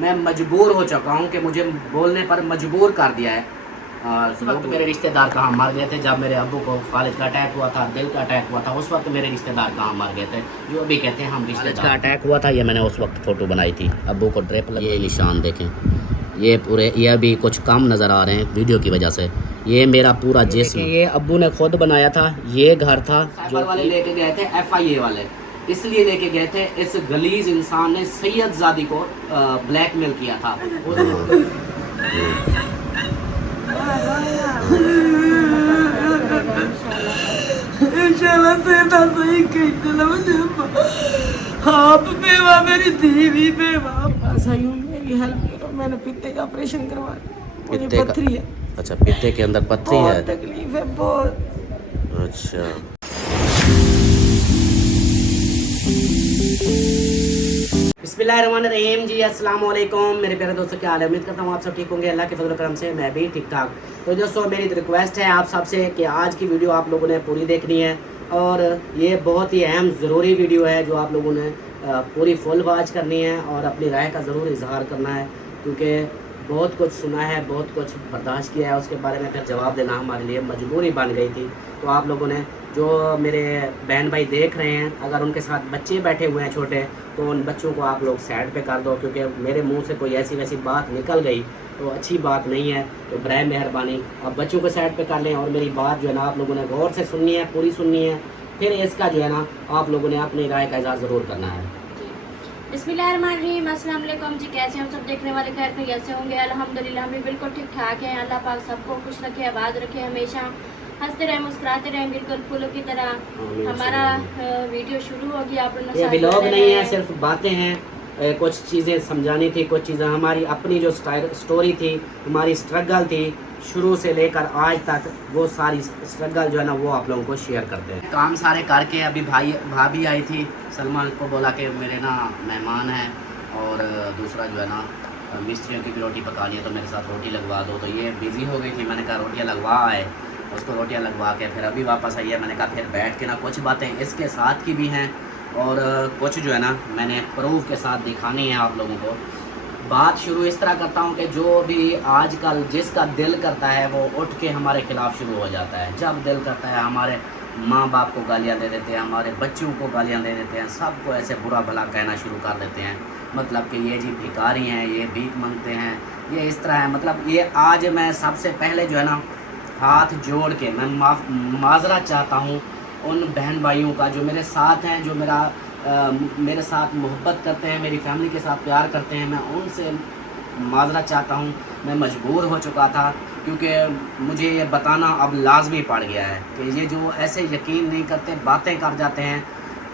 मैं मजबूर हो चुका हूँ कि मुझे बोलने पर मजबूर कर दिया है। उस वक्त मेरे रिश्तेदार कहाँ मर गए थे, जब मेरे अब्बू को फालिज का अटैक हुआ था, दिल का अटैक हुआ था, उस वक्त मेरे रिश्तेदार कहाँ मर गए थे, जो भी कहते हैं हम रिश्तेदार का अटैक हुआ था। ये मैंने उस वक्त फ़ोटो बनाई थी, अब्बू को ड्रिप लगी। ये निशान देखें, ये पूरे, ये अभी कुछ कम नज़र आ रहे हैं वीडियो की वजह से। ये मेरा पूरा जिस्म, ये अब्बू ने खुद बनाया था। ये घर था जो वाले लेके गए थे, FIA वाले इसलिए लेके गए थे, इस गलीज इंसान ने सैयद ज़ादी को ब्लैकमेल किया था। इंशाल्लाह से ना सही आप बेवा, मेरी धी भी बेवा। सही हूँ, मेरी हेल्प करो, मैंने पित्ते का ऑपरेशन करवाया, मुझे पथरी है। अच्छा, पित्ते के अंदर पथरी है, तकलीफ है बहुत। अच्छा। बिस्मिल्लाहिर्रहमानिर्रहीम जी, अस्सलाम वालेकुम मेरे प्यारे दोस्तों, क्या हाल है? उम्मीद करता हूँ आप सब ठीक होंगे। अल्लाह के फजल करम से मैं भी ठीक ठाक। तो दोस्तों, मेरी रिक्वेस्ट है आप सबसे कि आज की वीडियो आप लोगों ने पूरी देखनी है, और ये बहुत ही अहम ज़रूरी वीडियो है जो आप लोगों ने पूरी फुल वॉच करनी है और अपनी राय का ज़रूर इजहार करना है, क्योंकि बहुत कुछ सुना है, बहुत कुछ बर्दाश्त किया है, उसके बारे में फिर जवाब देना हमारे लिए मजबूरी बन गई थी। तो आप लोगों ने, जो मेरे बहन भाई देख रहे हैं, अगर उनके साथ बच्चे बैठे हुए हैं छोटे, तो उन बच्चों को आप लोग साइड पे कर दो, क्योंकि मेरे मुंह से कोई ऐसी वैसी बात निकल गई तो अच्छी बात नहीं है। तो बराए मेहरबानी आप बच्चों को साइड पे कर लें, और मेरी बात जो है ना आप लोगों ने गौर से सुननी है, पूरी सुननी है, फिर इसका जो है ना आप लोगों ने अपनी राय का इजहार ज़रूर करना है। बिस्मिल्लाहिर्रहमानिर्रहीम, अस्सलाम वालेकुम जी। कैसे हम सब देखने वाले खैर खैरियत से होंगे? अल्हम्दुलिल्लाह हम भी बिल्कुल ठीक ठाक हैं। अल्लाह पाक सबको खुश रखे, आबाद रखे, हमेशा हंसते रहे, मुस्कुराते रहे, बिल्कुल फूलों की तरह। हमारा वीडियो शुरू होगी। आप लोगों ये व्लॉग नहीं है, सिर्फ बातें हैं, कुछ चीज़ें समझानी थी, कुछ चीज़ें हमारी अपनी जो स्टोरी थी, हमारी स्ट्रगल थी शुरू से लेकर आज तक, वो सारी स्ट्रगल जो है ना वो आप लोगों को शेयर करते हैं। काम सारे करके अभी भाभी आई थी, सलमान को बोला कि मेरे ना मेहमान हैं, और दूसरा जो है ना मिस्त्रियों की भी रोटी पकानी है, तो मेरे साथ रोटी लगवा दो। तो ये बिज़ी हो गई थी, मैंने कहा रोटियाँ लगवा आए, उसको रोटियाँ लगवा के फिर अभी वापस आई है। मैंने कहा फिर बैठ के ना कुछ बातें इसके साथ की भी हैं, और कुछ जो है ना मैंने प्रूफ के साथ दिखानी है आप लोगों को। बात शुरू इस तरह करता हूँ कि जो भी आजकल जिसका दिल करता है वो उठ के हमारे ख़िलाफ़ शुरू हो जाता है। जब दिल करता है हमारे माँ बाप को गालियाँ दे देते हैं, हमारे बच्चों को गालियाँ दे देते हैं, सबको ऐसे बुरा भला कहना शुरू कर देते हैं। मतलब कि ये जी भिखारी हैं, ये भीख मांगते हैं, ये इस तरह है। मतलब ये आज मैं सबसे पहले जो है ना हाथ जोड़ के मैं माजरा चाहता हूँ उन बहन भाइयों का जो मेरे साथ हैं, जो मेरे साथ मोहब्बत करते हैं, मेरी फैमिली के साथ प्यार करते हैं। मैं उनसे माजरा चाहता हूँ। मैं मजबूर हो चुका था, क्योंकि मुझे ये बताना अब लाजमी पड़ गया है कि ये जो ऐसे यकीन नहीं करते, बातें कर जाते हैं,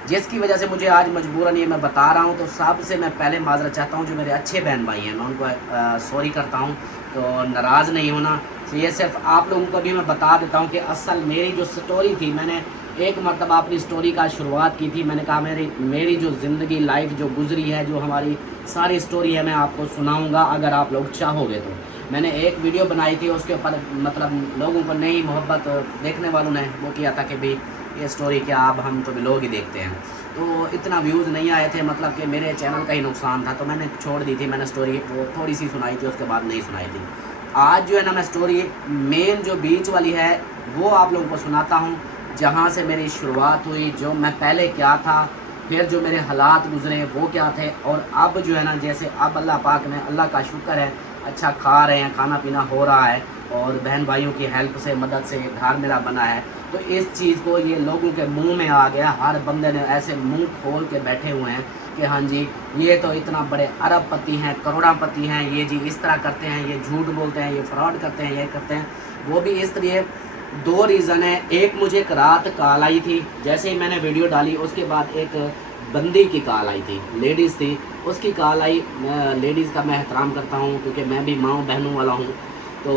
जिसकी वजह से मुझे आज मजबूरन ये मैं बता रहा हूँ। तो सबसे मैं पहले माजरा चाहता हूँ जो मेरे अच्छे बहन भाई हैं, मैं उनको सॉरी करता हूँ, तो नाराज़ नहीं होना। तो ये सिर्फ आप लोगों को भी मैं बता देता हूँ कि असल मेरी जो स्टोरी थी, मैंने एक मरतबा अपनी स्टोरी का शुरुआत की थी। मैंने कहा मेरी जो ज़िंदगी लाइफ जो गुजरी है, जो हमारी सारी स्टोरी है, मैं आपको सुनाऊंगा अगर आप लोग चाहोगे तो। मैंने एक वीडियो बनाई थी, उसके ऊपर मतलब लोगों को नई मोहब्बत देखने वालों ने वो किया था कि भाई ये स्टोरी क्या, अब हम तो लोग ही देखते हैं। तो इतना व्यूज़ नहीं आए थे, मतलब कि मेरे चैनल का ही नुकसान था, तो मैंने छोड़ दी थी। मैंने स्टोरी वो थोड़ी सी सुनाई थी, उसके बाद नहीं सुनाई थी। आज जो है ना मैं स्टोरी मेन जो बीच वाली है वो आप लोगों को सुनाता हूँ, जहाँ से मेरी शुरुआत हुई, जो मैं पहले क्या था, फिर जो मेरे हालात गुजरे वो क्या थे, और अब जो है ना जैसे अब अल्लाह पाक ने, अल्लाह का शुक्र है, अच्छा खा रहे हैं, खाना पीना हो रहा है, और बहन भाइयों की हेल्प से, मदद से घर मेरा बना है। तो इस चीज़ को ये लोगों के मुंह में आ गया, हर बंदे ने ऐसे मुंह खोल के बैठे हुए हैं कि हाँ जी ये तो इतना बड़े अरबपति हैं, करोड़पति हैं, ये जी इस तरह करते हैं, ये झूठ बोलते हैं, ये फ्रॉड करते हैं, ये करते हैं, वो भी इस तरह। दो रीज़न है। एक, मुझे एक रात कॉल आई थी, जैसे ही मैंने वीडियो डाली उसके बाद एक बंदी की कॉल आई थी, लेडीज़ थी, उसकी कॉल आई। लेडीज़ का मैं एहतराम करता हूँ क्योंकि मैं भी माँ बहनों वाला हूँ। तो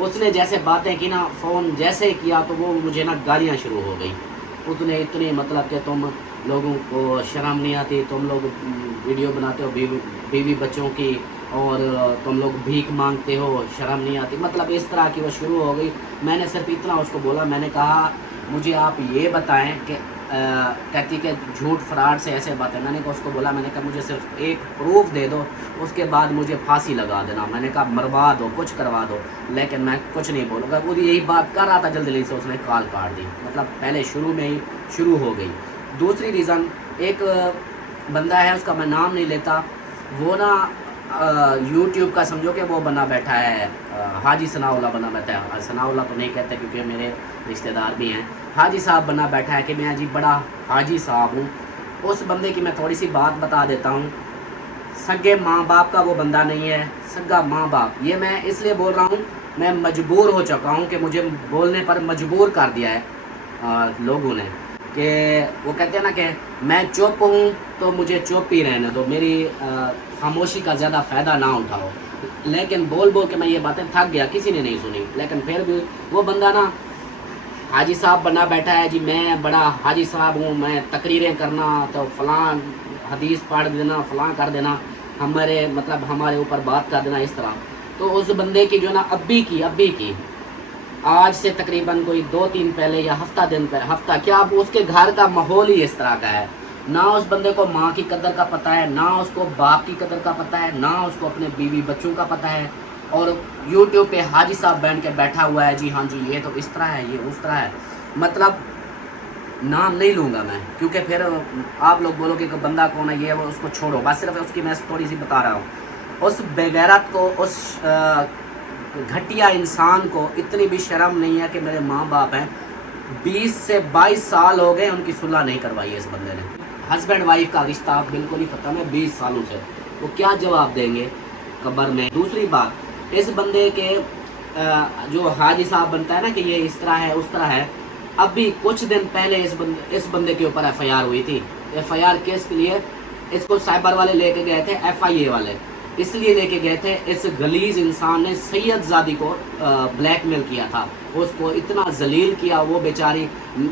उसने जैसे बातें की ना, फ़ोन जैसे किया तो वो मुझे ना गालियाँ शुरू हो गई। उसने इतनी, मतलब कि तुम लोगों को शर्म नहीं आती, तुम लोग वीडियो बनाते हो बीवी बच्चों की, और तुम लोग भीख मांगते हो, शर्म नहीं आती, मतलब इस तरह की वो शुरू हो गई। मैंने सिर्फ इतना उसको बोला, मैंने कहा मुझे आप ये बताएं कि कहती कि झूठ फ्रॉड से ऐसे बातें। मैंने कहा उसको बोला, मैंने कहा मुझे सिर्फ एक प्रूफ दे दो, उसके बाद मुझे फांसी लगा देना। मैंने कहा मरवा दो, कुछ करवा दो, लेकिन मैं कुछ नहीं बोलूँगा। वो यही बात कर रहा था, जल्दी से उसने कॉल काट दी। मतलब पहले शुरू में ही शुरू हो गई। दूसरी रीज़न, एक बंदा है, उसका मैं नाम नहीं लेता, वो ना यूट्यूब का समझो कि वो बना बैठा है, हाजी सनाउल्लाह बना बैठा है। सनाउल्लाह तो नहीं कहते क्योंकि मेरे रिश्तेदार भी हैं। हाजी साहब बना बैठा है कि मैं जी बड़ा हाजी साहब हूँ। उस बंदे की मैं थोड़ी सी बात बता देता हूँ। सगे माँ बाप का वो बंदा नहीं है, सगा माँ बाप। ये मैं इसलिए बोल रहा हूँ, मैं मजबूर हो चुका हूँ कि मुझे बोलने पर मजबूर कर दिया है लोगों ने, कि वो कहते हैं ना कि मैं चुप हूँ तो मुझे चुप ही रहने दो, मेरी खामोशी का ज़्यादा फ़ायदा ना उठाओ। लेकिन बोल बोल के मैं ये बातें थक गया, किसी ने नहीं सुनी। लेकिन फिर भी वो बंदा ना हाजी साहब बना बैठा है जी, मैं बड़ा हाजी साहब हूँ, मैं तकरीरें करना तो फ़लाँ हदीस पढ़ देना, फ़लाँ कर देना, हमारे ऊपर बात कर देना, इस तरह। तो उस बंदे की जो ना अभी की आज से तकरीबन कोई 2-3 पहले या हफ्ता क्या, अब उसके घर का माहौल ही इस तरह का है। ना उस बंदे को माँ की कदर का पता है, ना उसको बाप की कदर का पता है, ना उसको अपने बीवी बच्चों का पता है। और यूट्यूब पे हाजी साहब बैठ के बैठा हुआ है जी, हाँ जी ये तो इस तरह है, ये उस तरह है। मतलब नाम नहीं लूँगा मैं, क्योंकि फिर आप लोग बोलोगे कि बंदा कौन है, ये वो, उसको छोड़ो। बस सिर्फ उसकी मैं थोड़ी सी बता रहा हूँ। उस बेगैरत को, उस घटिया इंसान को इतनी भी शर्म नहीं है कि मेरे माँ बाप हैं, 20 से 22 साल हो गए, उनकी सुलह नहीं करवाई है इस बंदे ने। हस्बैंड वाइफ का रिश्ता बिल्कुल ही ख़त्म है 20 सालों से। वो क्या जवाब देंगे कब्र में? दूसरी बात, इस बंदे के जो हाजी साहब बनता है ना कि ये इस तरह है उस तरह है, अभी कुछ दिन पहले इस बंदे के ऊपर FIR हुई थी। FIR किस लिए? इसको साइबर वाले लेके गए थे, FIA वाले इसलिए लेके गए थे, इस गलीज इंसान ने सैयदजादी को ब्लैकमेल किया था, उसको इतना जलील किया। वो बेचारी,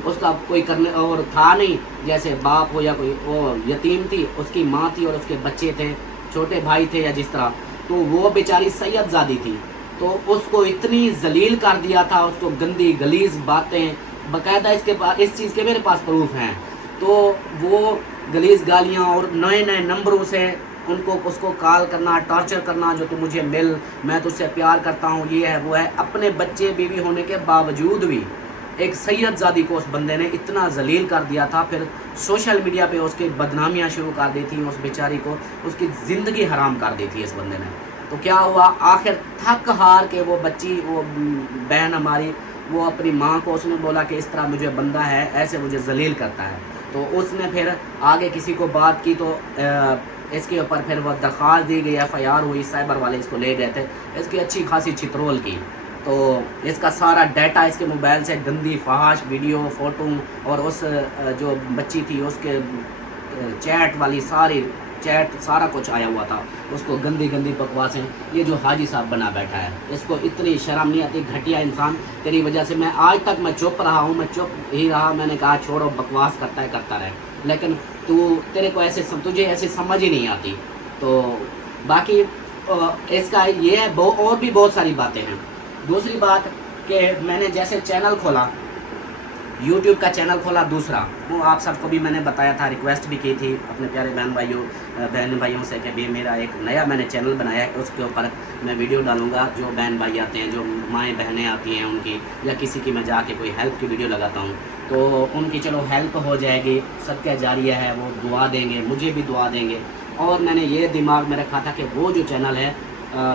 उसका कोई करने और था नहीं, जैसे बाप हो या कोई, वो यतीम थी, उसकी माँ थी और उसके बच्चे थे, छोटे भाई थे या जिस तरह। तो वो बेचारी सैयदजादी थी, तो उसको इतनी जलील कर दिया था, उसको गंदी गलीज बातें, बाकायदा इस चीज़ के मेरे पास प्रूफ हैं। तो वो गलीज गालियाँ और नए नए नंबरों से उसको कॉल करना, टॉर्चर करना, जो तू मुझे मिल, मैं तुझसे प्यार करता हूँ, ये है वो है। अपने बच्चे बीवी होने के बावजूद भी एक सैयदजादी को उस बंदे ने इतना जलील कर दिया था। फिर सोशल मीडिया पे उसकी बदनामियाँ शुरू कर दी थी, उस बेचारी को उसकी ज़िंदगी हराम कर दी थी इस बंदे ने। तो क्या हुआ, आखिर थक हार के वो बच्ची, वो बहन हमारी, वो अपनी माँ को उसने बोला कि इस तरह मुझे बंदा है, ऐसे मुझे जलील करता है। तो उसने फिर आगे किसी को बात की, तो इसके ऊपर फिर वो दरख्वास्त दी गई, FIR हुई, साइबर वाले इसको ले गए थे, इसकी अच्छी खासी चित्रोल की। तो इसका सारा डाटा इसके मोबाइल से, गंदी फहाश वीडियो, फ़ोटो, और उस जो बच्ची थी उसके चैट वाली सारी चैट, सारा कुछ आया हुआ था, उसको गंदी गंदी बकवासें। ये जो हाजी साहब बना बैठा है, इसको इतनी शर्म नहीं आती। घटिया इंसान, तेरी वजह से मैं आज तक मैं चुप रहा हूँ, मैं चुप ही रहा। मैंने कहा छोड़ो, बकवास करता रहे, लेकिन तेरे को तुझे ऐसे समझ ही नहीं आती। तो बाकी इसका ये है, और भी बहुत सारी बातें हैं। दूसरी बात कि मैंने जैसे चैनल खोला, YouTube का चैनल खोला दूसरा, वो आप सबको भी मैंने बताया था, रिक्वेस्ट भी की थी अपने प्यारे बहन भाइयों से कि भी मेरा एक नया मैंने चैनल बनाया है, उसके ऊपर मैं वीडियो डालूंगा। जो बहन भाई आते हैं, जो माएँ बहनें आती हैं उनकी, या किसी की मैं जाके कोई हेल्प की वीडियो लगाता हूँ, तो उनकी चलो हेल्प हो जाएगी, सदका जारिया है, वो दुआ देंगे, मुझे भी दुआ देंगे। और मैंने ये दिमाग में रखा था कि वो जो चैनल है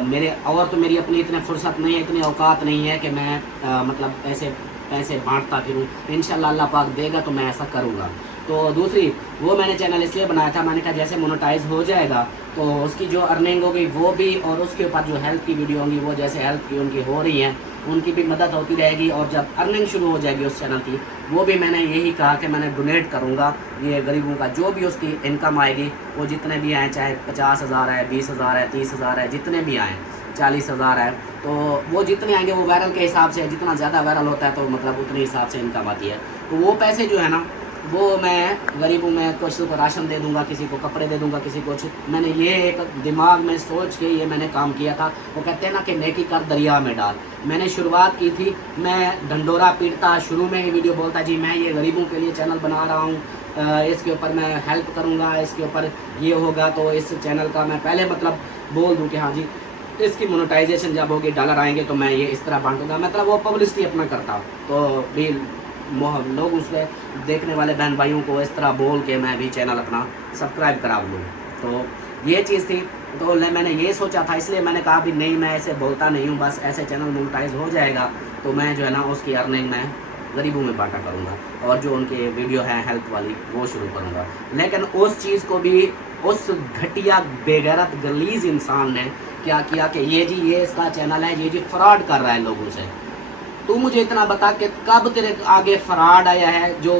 मेरी अपनी इतनी फुर्सत नहीं है, इतनी औकात नहीं है कि मैं मतलब ऐसे पैसे बांटता फिरूँ। इंशाल्लाह अल्लाह पाक देगा तो मैं ऐसा करूँगा। तो दूसरी, वो मैंने चैनल इसलिए बनाया था, मैंने कहा जैसे मोनेटाइज हो जाएगा तो उसकी जो अर्निंग होगी वो भी, और उसके ऊपर जो हेल्प की वीडियो होंगी, वो जैसे हेल्प की उनकी हो रही हैं, उनकी भी मदद होती रहेगी। और जब अर्निंग शुरू हो जाएगी उस चैनल की, वो भी मैंने यही कहा कि मैंने डोनेट करूँगा। ये गरीबों का जो भी उसकी इनकम आएगी, वो जितने भी आएँ, चाहे 50,000 है, 20,000 है, 30,000 है, जितने भी आएँ, 40,000 है, तो वो जितने आएंगे वो वायरल के हिसाब से, जितना ज़्यादा वायरल होता है तो मतलब उतने हिसाब से इनकम आती है। तो वो पैसे जो है ना, वो मैं गरीबों में किसी को राशन दे दूंगा, किसी को कपड़े दे दूंगा, किसी को मैंने ये एक दिमाग में सोच के ये मैंने काम किया था। वो कहते हैं ना कि नेकी कर दरिया में डाल। मैंने शुरुआत की थी, मैं ढंडोरा पीटता, शुरू में ही वीडियो बोलता जी मैं ये गरीबों के लिए चैनल बना रहा हूँ, इसके ऊपर मैं हेल्प करूँगा, इसके ऊपर ये होगा, तो इस चैनल का मैं पहले मतलब बोल दूँ कि हाँ जी इसकी मोनेटाइजेशन जब होगी, डॉलर आएंगे तो मैं ये इस तरह बांटूंगा, मतलब वो पब्लिसिटी अपना करता। तो भी लोग उसके देखने वाले बहन भाइयों को इस तरह बोल के मैं भी चैनल अपना सब्सक्राइब करा लूँ। तो ये चीज़ थी, तो मैंने ये सोचा था, इसलिए मैंने कहा भी नहीं मैं ऐसे बोलता नहीं हूँ, बस ऐसे चैनल मोनेटाइज हो जाएगा तो मैं जो है ना उसकी अर्निंग मैं गरीबों में बांटा करूँगा और जो उनके वीडियो है हेल्थ वाली वो शुरू करूँगा। लेकिन उस चीज़ को भी उस घटिया बेगैरत गलीज इंसान ने क्या किया कि ये जी ये इसका चैनल है, ये जी फ्रॉड कर रहा है लोगों से। तू मुझे इतना बता कि कब तेरे आगे फ्रॉड आया है जो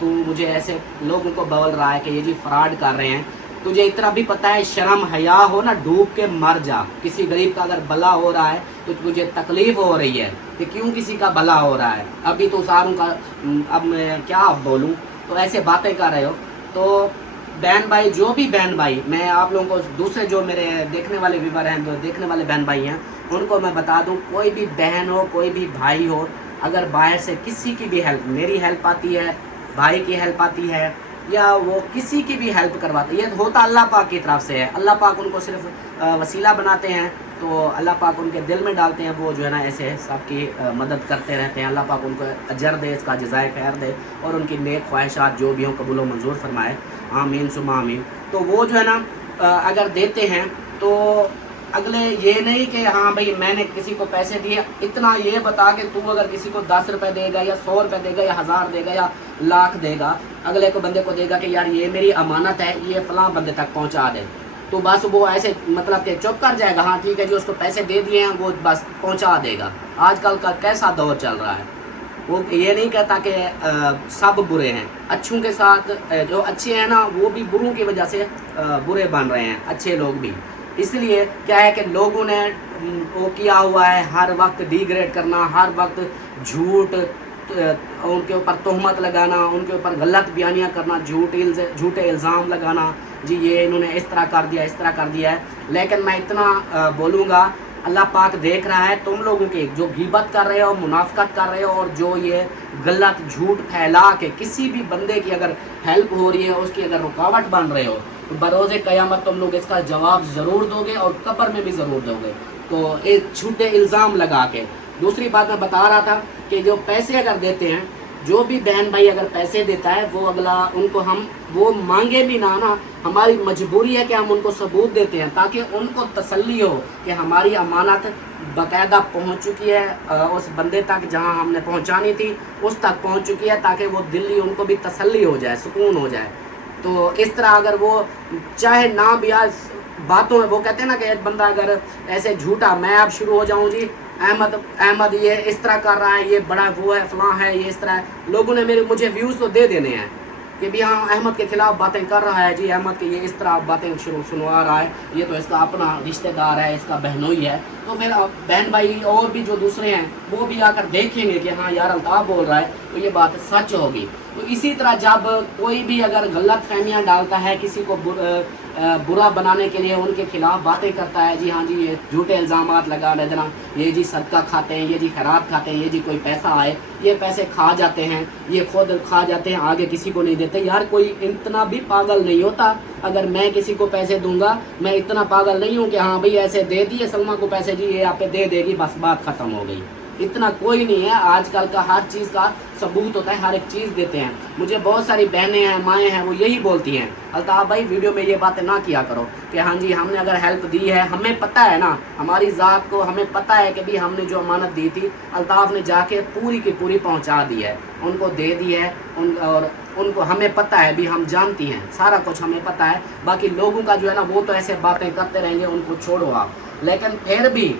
तू मुझे ऐसे लोगों को बोल रहा है कि ये जी फ्रॉड कर रहे हैं। तुझे इतना भी पता है, शर्म हया हो ना, डूब के मर जा। किसी गरीब का अगर भला हो रहा है तो तुझे तकलीफ हो रही है कि क्यों किसी का भला हो रहा है। अभी तो सारों का, अब मैं क्या बोलूँ, तो ऐसे बातें कर रहे हो। तो बहन भाई, जो भी बहन भाई, मैं आप लोगों को दूसरे जो मेरे देखने वाले व्यूवर हैं, जो देखने वाले बहन भाई हैं, उनको मैं बता दूं, कोई भी बहन हो, कोई भी भाई हो, अगर बाहर से किसी की भी हेल्प, मेरी हेल्प आती है, भाई की हेल्प आती है, या वो किसी की भी हेल्प करवाते, ये होता अल्लाह पाक की तरफ से है। अल्लाह पाक उनको सिर्फ वसीला बनाते हैं, तो अल्लाह पाक उनके दिल में डालते हैं, वो जो है ना ऐसे सबकी मदद करते रहते हैं। अल्लाह पाक उनको अजर दे, इसका जज़ाए खैर दे, और उनकी नेक ख्वाहिशात जो भी हों कबूल व मंजूर फरमाए, आमीन सुमा आमीन। तो वो जो है ना अगर देते हैं तो अगले ये नहीं कि हाँ भाई मैंने किसी को पैसे दिए, इतना ये बता के तू अगर किसी को 10 रुपये देगा या 100 रुपये देगा या 1000 देगा या लाख देगा, अगले को बंदे को देगा कि यार ये मेरी अमानत है, ये फलां बंदे तक पहुँचा दे, तो बस वो ऐसे मतलब कि चुप कर जाएगा, हाँ ठीक है जो उसको पैसे दे दिए हैं वो बस पहुँचा देगा। आजकल का कैसा दौर चल रहा है, वो ये नहीं कहता कि सब बुरे हैं, अच्छों के साथ जो अच्छे हैं ना वो भी बुरों की वजह से बुरे बन रहे हैं, अच्छे लोग भी। इसलिए क्या है कि लोगों ने वो किया हुआ है हर वक्त डिग्रेड करना, हर वक्त झूठ, उनके ऊपर तोहमत लगाना, उनके ऊपर गलत बयानियाँ करना, झूठे इल्ज़ाम लगाना, जी ये इन्होंने इस तरह कर दिया, इस तरह कर दिया है। लेकिन मैं इतना बोलूँगा, अल्लाह पाक देख रहा है तुम लोगों के जो गीबत कर रहे हो, मुनाफकत कर रहे हो, और जो ये गलत झूठ फैला के किसी भी बंदे की अगर हेल्प हो रही है, उसकी अगर रुकावट बन रहे हो, तो बरोज़े क़यामत तुम लोग इसका जवाब ज़रूर दोगे और कब्र में भी ज़रूर दोगे। तो एक झूठे इल्ज़ाम लगा के। दूसरी बात मैं बता रहा था कि जो पैसे अगर देते हैं, जो भी बहन भाई अगर पैसे देता है, वो अगला उनको हम वो मांगे भी ना, हमारी मजबूरी है कि हम उनको सबूत देते हैं ताकि उनको तसल्ली हो कि हमारी अमानत बाकायदा पहुंच चुकी है उस बंदे तक जहां हमने पहुंचानी थी, उस तक पहुंच चुकी है, ताकि वो दिल्ली उनको भी तसल्ली हो जाए, सुकून हो जाए। तो इस तरह अगर वो चाहे ना भी आज बातों में, वो कहते हैं ना कि एक बंदा अगर ऐसे झूठा, मैं अब शुरू हो जाऊँ जी अहमद ये इस तरह कर रहा है, ये बड़ा वो है, फलां है, ये इस तरह है, लोगों ने मुझे व्यूज़ तो दे देने हैं कि भी हाँ अहमद के खिलाफ बातें कर रहा है जी, अहमद के ये इस तरह बातें सुनवा रहा है, ये तो इसका अपना रिश्तेदार है, इसका बहनोई है। तो फिर बहन भाई और भी जो दूसरे हैं वो भी आकर देखेंगे कि हाँ यार अल्ताफ़ बोल रहा है, तो ये बात सच होगी। तो इसी तरह जब कोई भी अगर गलत फहमियाँ डालता है, किसी को बुरा बनाने के लिए उनके खिलाफ बातें करता है, जी हाँ जी ये झूठे इल्ज़ामात लगा देना, ये जी सदका खाते हैं, ये जी खैरात खाते हैं, ये जी कोई पैसा आए ये पैसे खा जाते हैं, ये खुद खा जाते हैं, आगे किसी को नहीं देते। यार कोई इतना भी पागल नहीं होता, अगर मैं किसी को पैसे दूंगा, मैं इतना पागल नहीं हूँ कि हाँ भाई ऐसे दे दिए सलमा को पैसे, जी ये आप पे दे देगी, बस बात ख़त्म हो गई। इतना कोई नहीं है। आजकल का हर चीज़ का सबूत होता है, हर एक चीज़ देते हैं। मुझे बहुत सारी बहनें हैं, माएँ हैं, वो यही बोलती हैं, अल्ताफ़ भाई वीडियो में ये बातें ना किया करो कि हाँ जी हमने अगर हेल्प दी है, हमें पता है ना, हमारी ज़ात को हमें पता है कि भी हमने जो अमानत दी थी अल्ताफ़ ने जाके पूरी की पूरी पहुँचा दी है, उनको दे दी है, और उनको हमें पता है भी, हम जानती हैं, सारा कुछ हमें पता है। बाकी लोगों का जो है ना वो तो ऐसे बातें करते रहेंगे, उनको छोड़ो आप। लेकिन फिर भी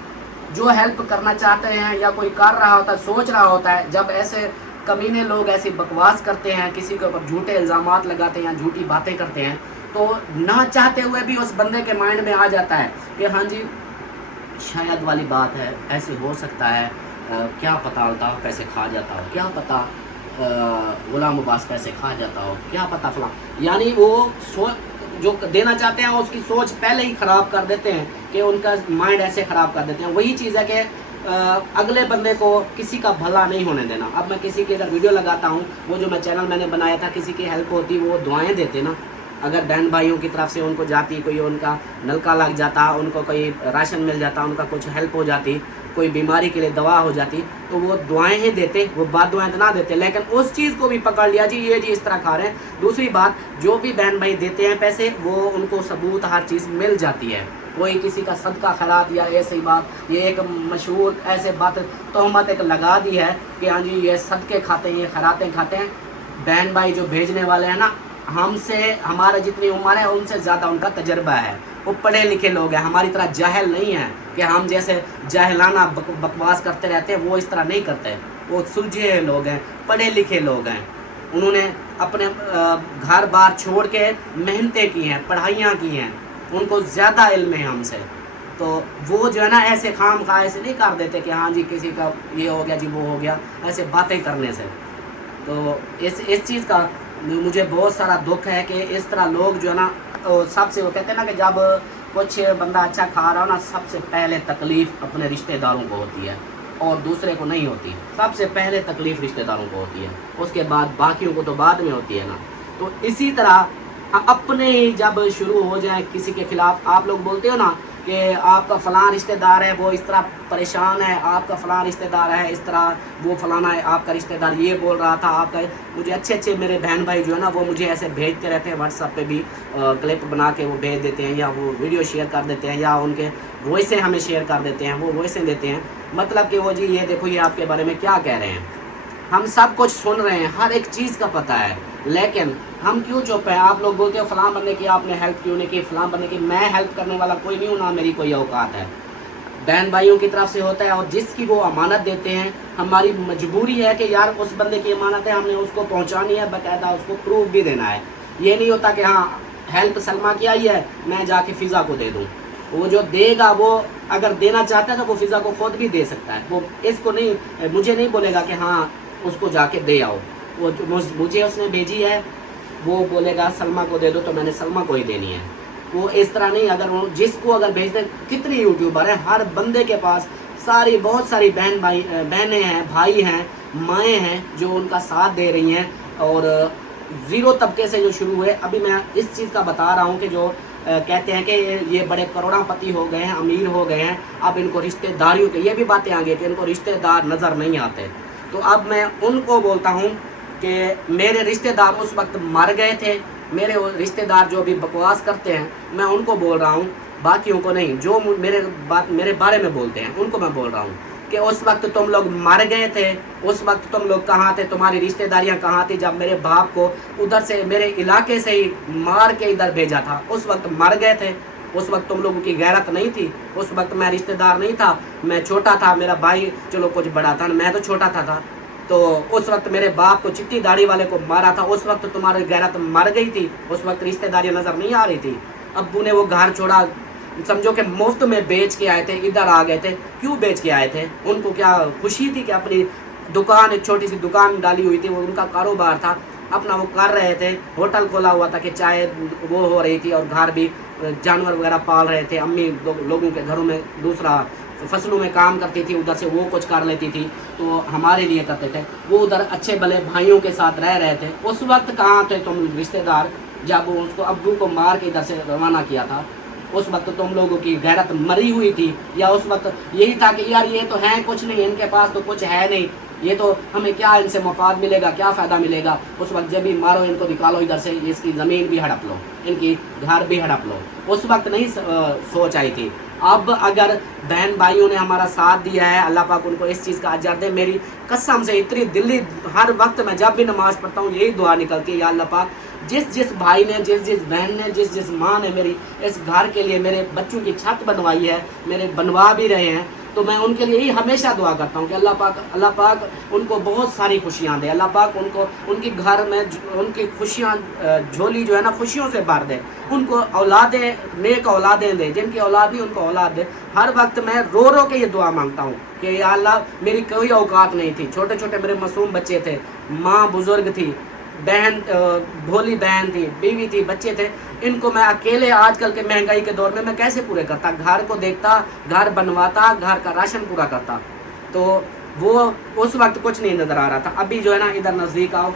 जो हेल्प करना चाहते हैं या कोई कर रहा होता है, सोच रहा होता है, जब ऐसे कमीने लोग ऐसी बकवास करते हैं, किसी के ऊपर झूठे इल्ज़ामात लगाते हैं, झूठी बातें करते हैं, तो ना चाहते हुए भी उस बंदे के माइंड में आ जाता है कि हाँ जी शायद वाली बात है, ऐसे हो सकता है, क्या पता अल्ताफ़ पैसे खा जाता हो, क्या पता गुलाम अब्बास पैसे खा जाता हो, क्या पता फलां। यानी वो जो देना चाहते हैं उसकी सोच पहले ही ख़राब कर देते हैं कि उनका माइंड ऐसे ख़राब कर देते हैं। वही चीज़ है कि अगले बंदे को किसी का भला नहीं होने देना। अब मैं किसी की अगर वीडियो लगाता हूँ, वो जो मैं चैनल मैंने बनाया था, किसी की हेल्प होती वो दुआएं देते ना, अगर बहन भाइयों की तरफ से उनको जाती, कोई उनका नलका लग जाता, उनको कोई राशन मिल जाता, उनका कुछ हेल्प हो जाती, कोई बीमारी के लिए दवा हो जाती, तो वो दुआएं ही देते, वो बात दुआएं तो ना देते। लेकिन उस चीज़ को भी पकड़ लिया जी, ये जी इस तरह खा रहे हैं। दूसरी बात, जो भी बहन भाई देते हैं पैसे, वो उनको सबूत हर चीज़ मिल जाती है। कोई किसी का सदका खैरात या ऐसी बात, ये एक मशहूर ऐसे बात तोहमत एक लगा दी है कि हाँ जी ये सदके खाते हैं, ये खैरातें खाते हैं। बहन भाई जो भेजने वाले हैं ना, हमसे हमारा जितनी उम्र है उनसे ज़्यादा उनका तजर्बा है, वो पढ़े लिखे लोग हैं, हमारी तरह जाहिल नहीं है कि हम जैसे जाहिलाना बकवास करते रहते हैं, वो इस तरह नहीं करते। वो सुलझे लोग हैं, पढ़े लिखे लोग हैं, उन्होंने अपने घर बार छोड़ के मेहनतें की हैं, पढ़ाइयाँ की हैं, उनको ज़्यादा इल्म है हमसे। तो वो जो है ना ऐसे खाम खा ऐसे नहीं कर देते कि हाँ जी किसी का ये हो गया जी वो हो गया, ऐसे बातें करने से। तो इस चीज़ का मुझे बहुत सारा दुख है कि इस तरह लोग जो है ना, सबसे वो कहते हैं ना कि जब कुछ बंदा अच्छा खा रहा हो ना, सबसे पहले तकलीफ़ अपने रिश्तेदारों को होती है और दूसरे को नहीं होती। सबसे पहले तकलीफ़ रिश्तेदारों को होती है, उसके बाद बाकियों को तो बाद में होती है ना। तो इसी तरह अपने ही जब शुरू हो जाए किसी के ख़िलाफ़, आप लोग बोलते हो ना कि आपका फ़लाँ रिश्तेदार है वो इस तरह परेशान है, आपका फ़लाँ रिश्तेदार है इस तरह, वो फ़लाना है आपका रिश्तेदार ये बोल रहा था आपका। मुझे अच्छे मेरे बहन भाई जो है ना, वो मुझे ऐसे भेजते रहते हैं व्हाट्सएप पे भी, क्लिप बना के वो भेज देते हैं, या वो वीडियो शेयर कर देते हैं, या उनके वॉइसें हमें शेयर कर देते हैं, वो वॉइसें देते हैं, मतलब कि वो जी ये देखो ये आपके बारे में क्या कह रहे हैं। हम सब कुछ सुन रहे हैं, हर एक चीज़ का पता है, लेकिन हम क्यों चुप हैं। आप लोग बोलते हो फ़लाँ बंदे की आपने हेल्प क्यों नहीं की, फ़लाँ बंदे की। मैं हेल्प करने वाला कोई नहीं हूँ, ना मेरी कोई औकात है, बहन भाइयों की तरफ से होता है। और जिसकी वो अमानत देते हैं, हमारी मजबूरी है कि यार उस बंदे की अमानत है, हमने उसको पहुँचानी है, बाकायदा उसको प्रूफ भी देना है। ये नहीं होता कि हाँ हेल्प सलमा की आई है मैं जाके फ़िज़ा को दे दूँ। वो जो देगा, वो अगर देना चाहता है तो वो फ़िज़ा को खुद भी दे सकता है, वो इसको नहीं, मुझे नहीं बोलेगा कि हाँ उसको जाके दे आओ। वो मुझे उसने भेजी है, वो बोलेगा सलमा को दे दो, तो मैंने सलमा को ही देनी है। वो इस तरह नहीं, अगर वो जिसको अगर भेज दे, कितनी यूट्यूबर है, हर बंदे के पास बहुत सारी बहनें हैं, भाई हैं, माएँ हैं जो उनका साथ दे रही हैं। और ज़ीरो तबके से जो शुरू हुए, अभी मैं इस चीज़ का बता रहा हूँ कि जो कहते हैं कि ये बड़े करोड़पति हो गए हैं, अमीर हो गए हैं, अब इनको रिश्तेदारियों के ये भी बातें आ गई कि इनको रिश्तेदार नज़र नहीं आते। तो अब मैं उनको बोलता हूँ कि मेरे रिश्तेदार उस वक्त मर गए थे, मेरे रिश्तेदार जो अभी बकवास करते हैं मैं उनको बोल रहा हूँ, बाकियों को नहीं। जो मेरे बारे में बोलते हैं उनको मैं बोल रहा हूँ कि उस वक्त तुम लोग मर गए थे, उस वक्त तुम लोग कहाँ थे, तुम्हारी रिश्तेदारियाँ कहाँ थी जब मेरे बाप को उधर से मेरे इलाके से ही मार के इधर भेजा था, उस वक्त मर गए थे। उस वक्त तुम लोगों की गैरत नहीं थी, उस वक्त मैं रिश्तेदार नहीं था, मैं छोटा था, मेरा भाई चलो कुछ बड़ा था, मैं तो छोटा था। तो उस वक्त मेरे बाप को चिट्टी दाढ़ी वाले को मारा था, उस वक्त तुम्हारी गैरत मर गई थी, उस वक्त रिश्तेदारियाँ नज़र नहीं आ रही थी। अब्बू ने वो घर छोड़ा, समझो कि मुफ्त में बेच के आए थे, इधर आ गए थे। क्यों बेच के आए थे? उनको क्या खुशी थी कि अपनी दुकान, एक छोटी सी दुकान डाली हुई थी, वो उनका कारोबार था, अपना वो कर रहे थे। होटल खोला हुआ था कि चाय वो हो रही थी, और घर भी जानवर वगैरह पाल रहे थे। अम्मी लोगों के घरों में दूसरा फसलों में काम करती थी, उधर से वो कुछ कर लेती थी, तो हमारे लिए करते थे। वो उधर अच्छे भले भाइयों के साथ रह रहे थे। उस वक्त कहाँ थे तुम रिश्तेदार जब उसको अब्बू को मार के इधर से रवाना किया था? उस वक्त तुम लोगों की गैरत मरी हुई थी, या उस वक्त यही था कि यार ये तो है कुछ नहीं, इनके पास तो कुछ है नहीं, ये तो हमें क्या इनसे मफाद मिलेगा, क्या फ़ायदा मिलेगा? उस वक्त जब भी मारो इनको निकालो इधर से, इसकी ज़मीन भी हड़प लो, इनकी घर भी हड़प लो। उस वक्त नहीं सोच आई थी। अब अगर बहन भाइयों ने हमारा साथ दिया है, अल्लाह पाक उनको इस चीज़ का अजर दे। मेरी कसम से इतनी दिल्ली हर वक्त मैं जब भी नमाज़ पढ़ता हूँ यही दुआ निकलती है, या अल्लाह पाक जिस भाई ने, जिस बहन ने, जिस माँ ने मेरी इस घर के लिए मेरे बच्चों की छत बनवाई है, मेरे बनवा भी रहे हैं, تو میں ان کے لیے ہی ہمیشہ دعا کرتا ہوں کہ اللہ پاک ان کو بہت ساری خوشیاں دے, اللہ پاک ان کو ان کی گھر میں ان کی خوشیاں جھولی جو ہے نا خوشیوں سے بھر دے, ان کو اولادیں نیک اولادیں دے, جن کی اولاد نہیں ان کو اولاد دے. ہر وقت میں رو رو کے یہ دعا مانگتا ہوں کہ یا اللہ میری کوئی اوقات نہیں تھی, چھوٹے چھوٹے میرے معصوم بچے تھے, ماں بزرگ تھی, بہن بھولی بہن تھی, بیوی تھی, بچے تھے, ان کو میں اکیلے آج کل کے مہنگائی کے دور میں کیسے پورے کرتا, گھر کو دیکھتا, گھر بنواتا, گھر کا راشن پورا کرتا. تو وہ اس وقت کچھ نہیں نظر آ رہا تھا. ابھی جو ہے نا ادھر نزدیک آؤ,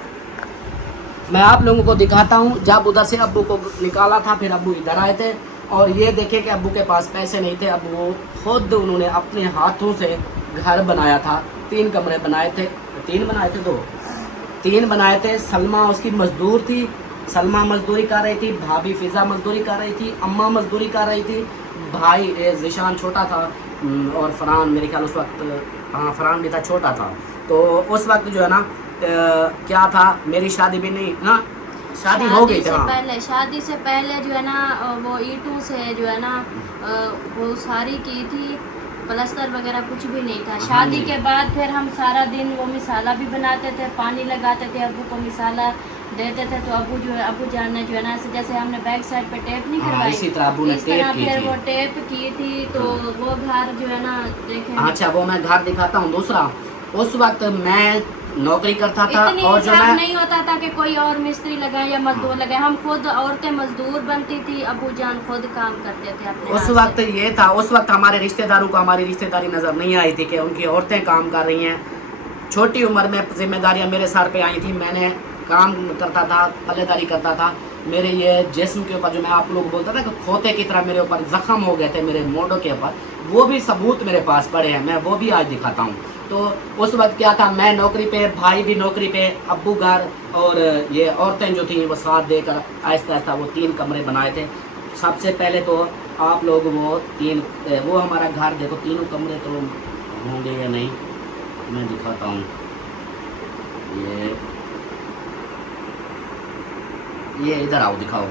میں آپ لوگوں کو دکھاتا ہوں. جب ادھر سے ابو کو نکالا تھا پھر ابو ادھر آئے تھے, اور یہ دیکھیں کہ ابو کے پاس پیسے نہیں تھے. اب وہ خود انہوں نے اپنے ہاتھوں سے گھر بنایا تھا, 3 کمرے بنائے تھے, 3 بنائے تھے. سلمہ اس کی مزدور تھی, سلمہ مزدوری کر رہی تھی, بھابھی فضا مزدوری کر رہی تھی, اماں مزدوری کر رہی تھی, بھائی ذیشان چھوٹا تھا, اور فرحان میرے خیال اس وقت, ہاں فرحان بھی تھا, چھوٹا تھا. تو اس وقت جو ہے نا کیا تھا, میری شادی بھی نہیں نا, شادی ہو گئی تھی. شادی سے پہلے جو ہے نا وہ اینٹوں سے جو ہے نا وہ ساری کی تھی, پلستر وغیرہ کچھ بھی نہیں تھا. شادی کے بعد پھر ہم سارا دن وہ مسالہ بھی بناتے تھے, پانی لگاتے تھے, ابو کو مسالہ دیتے تھے. تو ابو جان نے جو ہے نا جیسے ہم نے بیک سائڈ پہ ٹیپ نہیں کروائی, اسی طرح ابو نے ٹیپ کی پھر تھی. وہ ٹیپ کی تھی. تو وہ گھر جو ہے نا دیکھیں, اچھا وہ میں گھر دکھاتا ہوں. دوسرا, اس وقت میں نوکری کرتا تھا, اتنی اور جو میں نہیں ہوتا تھا کہ کوئی اور مستری لگائے یا مزدور لگائے, ہم خود عورتیں مزدور بنتی تھی, ابو جان خود کام کرتے تھے اپنے اس وقت یہ تھا, اس وقت ہمارے رشتہ داروں کو ہماری رشتہ داری نظر نہیں آئی تھی کہ ان کی عورتیں کام کر رہی ہیں. چھوٹی عمر میں ذمہ داریاں میرے سر پہ آئی تھیں, میں نے کام کرتا تھا, پلے داری کرتا تھا. میرے یہ جسم کے اوپر جو میں آپ لوگ بولتا تھا کہ کھوتے کی طرح میرے اوپر زخم ہو گئے تھے میرے مونڈوں کے اوپر, وہ بھی ثبوت میرے پاس پڑے ہیں, میں وہ بھی آج دکھاتا ہوں. تو اس وقت کیا تھا, میں نوکری پہ, بھائی بھی نوکری پہ, ابو گھر, اور یہ عورتیں جو تھیں وہ ساتھ دے کر آہستہ آہستہ وہ 3 کمرے بنائے تھے. سب سے پہلے تو آپ لوگ وہ ہمارا گھر دیکھو, 3 کمرے تو ہوں گے یا نہیں, میں دکھاتا ہوں. یہ ادھر آؤ دکھاؤ.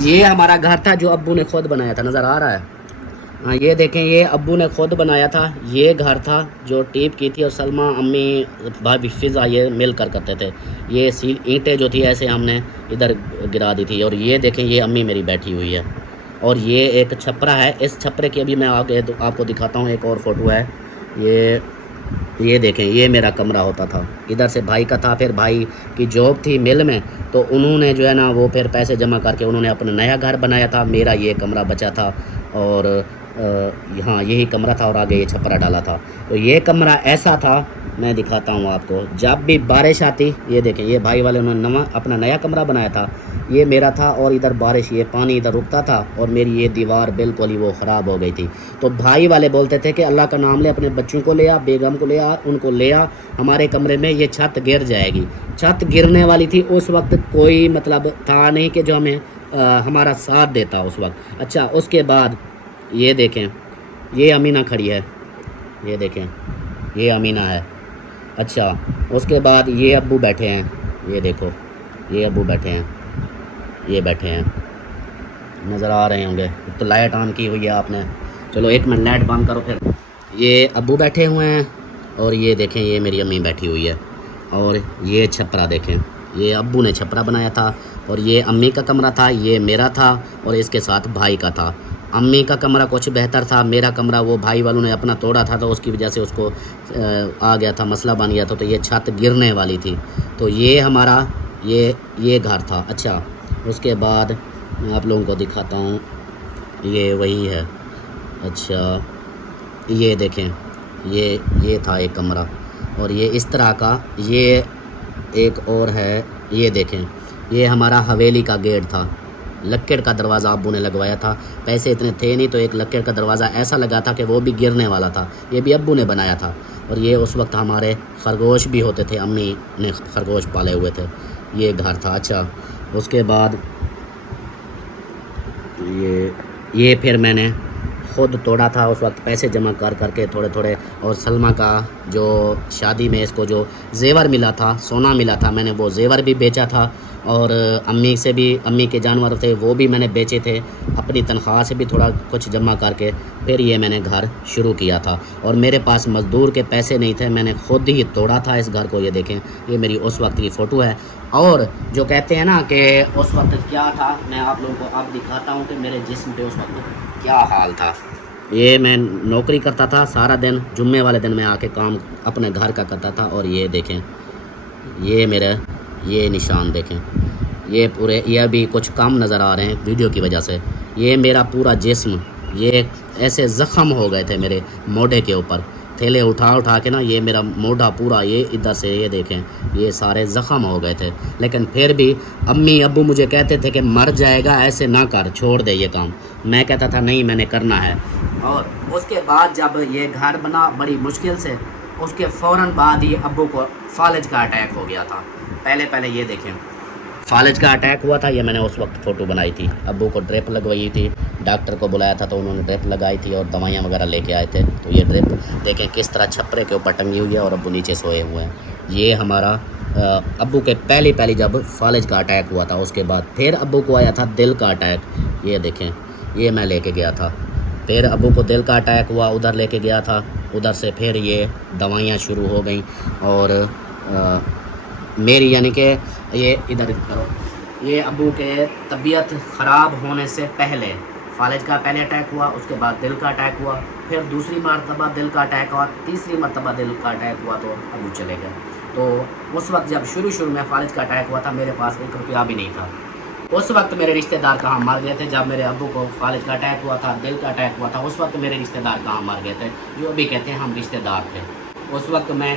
یہ ہمارا گھر تھا جو ابو نے خود بنایا تھا, نظر آ رہا ہے, ہاں یہ دیکھیں, یہ ابو نے خود بنایا تھا. یہ گھر تھا جو ٹیپ کی تھی, اور سلمہ, امی, بھابھی فضا یہ مل کر کرتے تھے. یہ اینٹیں جو تھی ایسے ہم نے ادھر گرا دی تھی. اور یہ دیکھیں, یہ امی میری بیٹھی ہوئی ہے, اور یہ ایک چھپرا ہے. اس چھپرے کی ابھی میں آگے آپ کو دکھاتا ہوں, ایک اور فوٹو ہے. یہ دیکھیں, یہ میرا کمرہ ہوتا تھا, ادھر سے بھائی کا تھا. پھر بھائی کی جاب تھی مل میں, تو انہوں نے جو ہے نا وہ پھر پیسے جمع کر کے انہوں نے اپنا نیا گھر بنایا تھا. میرا یہ کمرہ بچا تھا, اور یہاں یہی کمرہ تھا, اور آگے یہ چھپرا ڈالا تھا. تو یہ کمرہ ایسا تھا, میں دکھاتا ہوں آپ کو. جب بھی بارش آتی, یہ دیکھیں, یہ بھائی والے انہوں نے اپنا نیا کمرہ بنایا تھا, یہ میرا تھا, اور ادھر بارش, یہ پانی ادھر رکتا تھا, اور میری یہ دیوار بالکل ہی وہ خراب ہو گئی تھی. تو بھائی والے بولتے تھے کہ اللہ کا نام لے, اپنے بچوں کو لے آ, بیگم کو لے آ, ان کو لے آ ہمارے کمرے میں, یہ چھت گر جائے گی. چھت گرنے والی تھی. اس وقت کوئی مطلب تھا نہیں کہ جو ہمیں ہمارا ساتھ دیتا اس وقت. اچھا اس کے بعد یہ دیکھیں, یہ امینہ کھڑی ہے, یہ دیکھیں, یہ امینہ ہے. اچھا اس کے بعد یہ ابو بیٹھے ہیں, یہ دیکھو, یہ ابو بیٹھے ہیں, یہ بیٹھے ہیں, نظر آ رہے ہوں گے. تو لائٹ آن کی ہوئی ہے آپ نے, چلو 1 منٹ لائٹ بند کرو. پھر یہ ابو بیٹھے ہوئے ہیں, اور یہ دیکھیں, یہ میری امی بیٹھی ہوئی ہے. اور یہ چھپرا دیکھیں, یہ ابو نے چھپرا بنایا تھا, اور یہ امی کا کمرہ تھا, یہ میرا تھا, اور اس کے ساتھ بھائی کا تھا. امی کا کمرہ کچھ بہتر تھا, میرا کمرہ وہ بھائی والوں نے اپنا توڑا تھا, تو اس کی وجہ سے اس کو آ گیا تھا, مسئلہ بن گیا تھا. تو یہ چھت گرنے والی تھی. تو یہ ہمارا یہ گھر تھا. اچھا اس کے بعد میں آپ لوگوں کو دکھاتا ہوں, یہ وہی ہے. اچھا یہ دیکھیں, یہ تھا ایک کمرہ, اور یہ اس طرح کا, یہ ایک اور ہے. یہ دیکھیں, یہ ہمارا حویلی کا گیٹ تھا, لکڑ کا دروازہ ابو نے لگوایا تھا. پیسے اتنے تھے نہیں, تو ایک لکڑ کا دروازہ ایسا لگا تھا کہ وہ بھی گرنے والا تھا, یہ بھی ابو نے بنایا تھا. اور یہ اس وقت ہمارے خرگوش بھی ہوتے تھے, امی نے خرگوش پالے ہوئے تھے. یہ گھر تھا. اچھا اس کے بعد یہ پھر میں نے خود توڑا تھا اس وقت پیسے جمع کر کر کے تھوڑے تھوڑے، اور سلمہ کا جو شادی میں اس کو جو زیور ملا تھا، سونا ملا تھا، میں نے وہ زیور بھی بیچا تھا، اور امی سے بھی، امی کے جانور تھے وہ بھی میں نے بیچے تھے، اپنی تنخواہ سے بھی تھوڑا کچھ جمع کر کے پھر یہ میں نے گھر شروع کیا تھا، اور میرے پاس مزدور کے پیسے نہیں تھے، میں نے خود ہی توڑا تھا اس گھر کو۔ یہ دیکھیں، یہ میری اس وقت کی فوٹو ہے، اور جو کہتے ہیں نا کہ اس وقت کیا تھا، میں آپ لوگوں کو اب دکھاتا ہوں کہ میرے جسم پہ اس وقت کیا حال تھا۔ یہ میں نوکری کرتا تھا سارا دن، جمعے والے دن میں آ کے کام اپنے گھر کا کرتا تھا، اور یہ دیکھیں، یہ میرا یہ نشان دیکھیں، یہ پورے، یہ ابھی کچھ کم نظر آ رہے ہیں ویڈیو کی وجہ سے، یہ میرا پورا جسم، یہ ایسے زخم ہو گئے تھے میرے موڈے کے اوپر، تھیلے اٹھا کے نا، یہ میرا موڈا پورا، یہ ادھر سے یہ دیکھیں، یہ سارے زخم ہو گئے تھے، لیکن پھر بھی امی ابو مجھے کہتے تھے کہ مر جائے گا، ایسے نہ کر، چھوڑ دے یہ کام، میں کہتا تھا نہیں، میں نے کرنا ہے۔ اور اس کے بعد جب یہ گھر بنا بڑی مشکل سے، اس کے فوراً بعد ہی ابو کو فالج کا اٹیک ہو گیا تھا۔ پہلے یہ دیکھیں، فالج کا اٹیک ہوا تھا، یہ میں نے اس وقت فوٹو بنائی تھی، ابو کو ڈرپ لگوائی تھی، ڈاکٹر کو بلایا تھا تو انہوں نے ڈرپ لگائی تھی اور دوائیاں وغیرہ لے کے آئے تھے، تو یہ ڈرپ دیکھیں کس طرح چھپرے کے اوپر ٹنگی ہوئی ہے، اور ابو نیچے سوئے ہوئے ہیں۔ یہ ہمارا ابو کے پہلی جب فالج کا اٹیک ہوا تھا، اس کے بعد پھر ابو کو آیا تھا دل کا اٹیک، یہ دیکھیں، یہ میں لے کے گیا تھا، پھر ابو کو دل کا اٹیک ہوا، ادھر لے کے گیا تھا، ادھر سے پھر یہ دوائیاں شروع ہو گئیں، اور میری یعنی کہ یہ ادھر کرو، یہ ابو کے طبیعت خراب ہونے سے پہلے فالج کا پہلے اٹیک ہوا، اس کے بعد دل کا اٹیک ہوا، پھر دوسری مرتبہ دل کا اٹیک ہوا، تیسری مرتبہ دل کا اٹیک ہوا، تو ابو چلے گئے۔ تو اس وقت جب شروع میں فالج کا اٹیک ہوا تھا، میرے پاس 1 روپیہ بھی نہیں تھا۔ اس وقت میرے رشتہ دار کہاں مر گئے تھے، جب میرے ابو کو فالج کا اٹیک ہوا تھا، دل کا اٹیک ہوا تھا، اس وقت میرے رشتہ دار کہاں مر گئے تھے، جو ابھی کہتے ہیں ہم رشتہ دار تھے۔ اس وقت میں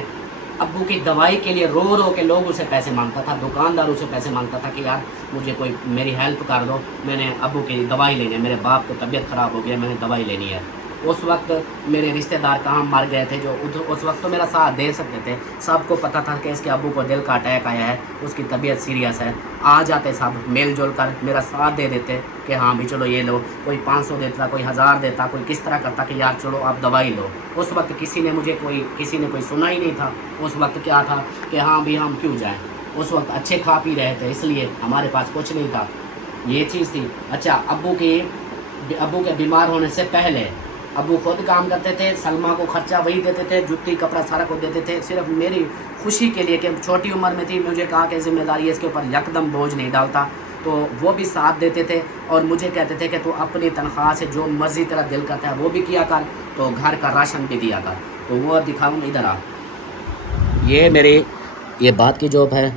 ابو کی دوائی کے لیے رو کے لوگوں سے پیسے مانگتا تھا، دکانداروں سے پیسے مانگتا تھا کہ یار مجھے کوئی میری ہیلپ کر دو، میں نے ابو کی دوائی لینی ہے، میرے باپ کو طبیعت خراب ہو گیا، میں نے دوائی لینی ہے۔ اس وقت میرے رشتہ دار کہاں مر گئے تھے جو اس وقت تو میرا ساتھ دے سکتے تھے، سب کو پتہ تھا کہ اس کے ابو کو دل کا اٹیک آیا ہے، اس کی طبیعت سیریس ہے، آ جاتے سب مل جل کر میرا ساتھ دے دیتے کہ ہاں بھی چلو یہ لو، کوئی 500 دیتا، کوئی 1000 دیتا، کوئی کس طرح کرتا کہ یار چلو آپ دوائی لو۔ اس وقت کسی نے کوئی سنا ہی نہیں تھا، اس وقت کیا تھا کہ ہاں بھی ہم کیوں جائیں، اس وقت اچھے کھا پی رہے تھے، اس لیے ہمارے پاس کچھ نہیں تھا، یہ چیز تھی۔ اچھا، ابو کے بیمار ہونے سے پہلے ابو خود کام کرتے تھے، سلمہ کو خرچہ وہی دیتے تھے، جوتی کپڑا سارا کچھ دیتے تھے، صرف میری خوشی کے لیے کہ چھوٹی عمر میں تھی، مجھے کہا کہ ذمہ داری ہے اس کے اوپر یکدم بوجھ نہیں ڈالتا، تو وہ بھی ساتھ دیتے تھے، اور مجھے کہتے تھے کہ تو اپنی تنخواہ سے جو مرضی تیرا دل کرتا ہے وہ بھی کیا کر، تو گھر کا راشن بھی دیا کر۔ تو وہ دکھاؤں، ادھر آ، یہ میری یہ بات کی جاب ہے،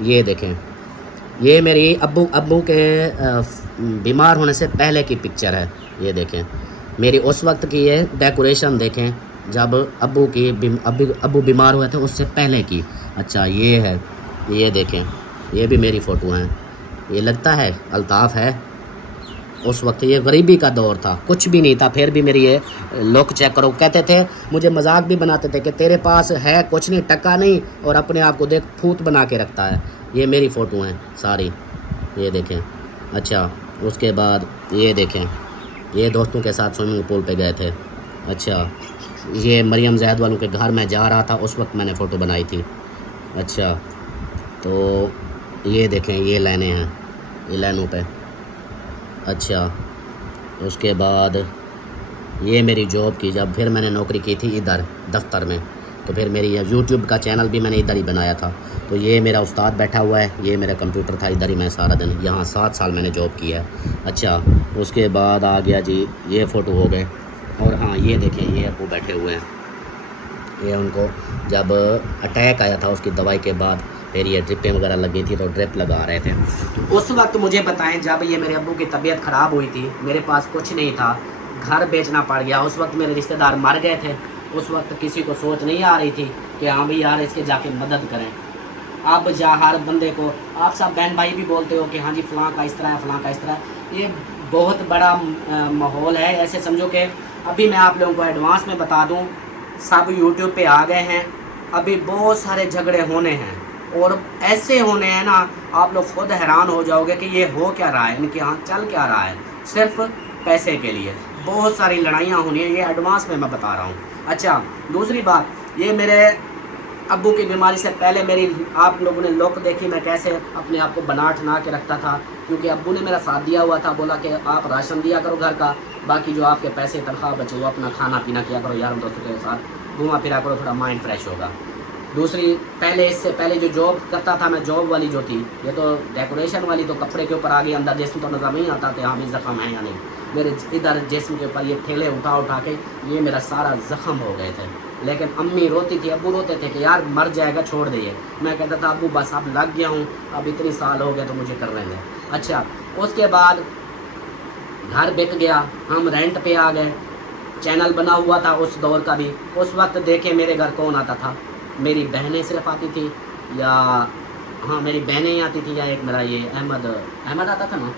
یہ دیکھیں، یہ میری ابو کے بیمار ہونے سے پہلے کی پکچر ہے، یہ دیکھیں میری اس وقت کی یہ ڈیکوریشن دیکھیں، جب ابو بیمار ہوئے تھے اس سے پہلے کی۔ اچھا، یہ ہے، یہ دیکھیں، یہ بھی میری فوٹو ہیں، یہ لگتا ہے الطاف ہے، اس وقت یہ غریبی کا دور تھا، کچھ بھی نہیں تھا، پھر بھی میری یہ لک چیک کرو، کہتے تھے مجھے مذاق بھی بناتے تھے کہ تیرے پاس ہے کچھ نہیں، ٹکا نہیں، اور اپنے آپ کو دیکھ پھوت بنا کے رکھتا ہے۔ یہ میری فوٹو ہیں ساری، یہ دیکھیں۔ اچھا، اس کے بعد یہ دیکھیں، یہ دوستوں کے ساتھ سوئمنگ پول پہ گئے تھے۔ اچھا، یہ مریم زاہد والوں کے گھر میں جا رہا تھا، اس وقت میں نے فوٹو بنائی تھی۔ اچھا، تو یہ دیکھیں، یہ لائنیں ہیں، یہ لائنوں پہ۔ اچھا، اس کے بعد یہ میری جاب کی، جب پھر میں نے نوکری کی تھی ادھر دفتر میں، تو پھر میری یوٹیوب کا چینل بھی میں نے ادھر ہی بنایا تھا۔ تو یہ میرا استاد بیٹھا ہوا ہے، یہ میرا کمپیوٹر تھا، ادھر ہی میں سارا دن، یہاں 7 سال میں نے جاب کی ہے۔ اچھا، اس کے بعد آ گیا جی، یہ فوٹو ہو گئے، اور ہاں یہ دیکھیں، یہ ابو بیٹھے ہوئے ہیں، یہ ان کو جب اٹیک آیا تھا اس کی دوائی کے بعد پھر یہ ڈرپیں وغیرہ لگی تھی تو ڈرپ لگا رہے تھے۔ اس وقت مجھے بتائیں، جب یہ میرے ابو کی طبیعت خراب ہوئی تھی، میرے پاس کچھ نہیں تھا، گھر بیچنا پڑ گیا، اس وقت میرے رشتہ دار مر گئے تھے، اس وقت کسی کو سوچ نہیں آ رہی تھی کہ ہاں بھائی یار اس کے جا کے مدد کریں۔ اب جا ہر بندے کو آپ سب بہن بھائی بھی بولتے ہو کہ ہاں جی فلاں کا اس طرح ہے، فلاں کا اس طرح ہے، یہ بہت بڑا ماحول ہے، ایسے سمجھو کہ ابھی میں آپ لوگوں کو ایڈوانس میں بتا دوں، سب یوٹیوب پہ آ گئے ہیں، ابھی بہت سارے جھگڑے ہونے ہیں، اور ایسے ہونے ہیں نا، آپ لوگ خود حیران ہو جاؤ گے کہ یہ ہو کیا رہا ہے، ان کے ہاں چل کیا رہا ہے۔ صرف पैसे के लिए बहुत सारी लड़ाइयाँ होनी है, ये एडवांस में मैं बता रहा हूँ। अच्छा, दूसरी बात, ये मेरे अब्बू की बीमारी से पहले मेरी आप लोगों ने लुक देखी, मैं कैसे अपने आप को बना ठना के रखता था, क्योंकि अब्बू ने मेरा साथ दिया हुआ था, बोला कि आप राशन दिया करो घर का, बाकी जो आपके पैसे तनख्वाह बचे वो अपना खाना पीना किया करो, यार दोस्तों के साथ घूमा फिरा करो, थोड़ा माइंड फ्रेश होगा। दूसरी, पहले इससे पहले जो जॉब करता था मैं, जॉब वाली जो थी, ये तो डेकोरेशन वाली तो कपड़े के ऊपर आ गई, अंदर जिस्म तो नज़र नहीं आता था हाँ भी ज़ख़म है या नहीं। मेरे इधर जिस्म के ऊपर ये ठेले उठा उठा के ये मेरा सारा ज़ख़म हो गए थे। लेकिन अम्मी रोती थी, अब्बू रोते थे कि यार मर जाएगा, छोड़ दिए। मैं कहता था अब्बू बस अब लग गया हूँ, अब इतनी साल हो गए तो मुझे कर लेंगे। अच्छा, उसके बाद घर बिक गया, हम रेंट पे आ गए, चैनल बना हुआ था उस दौर का भी। उस वक्त देखे मेरे घर कौन आता था, मेरी बहनें सिर्फ आती थी, या हाँ मेरी बहनें ही आती थी, या एक मेरा ये अहमद आता था ना,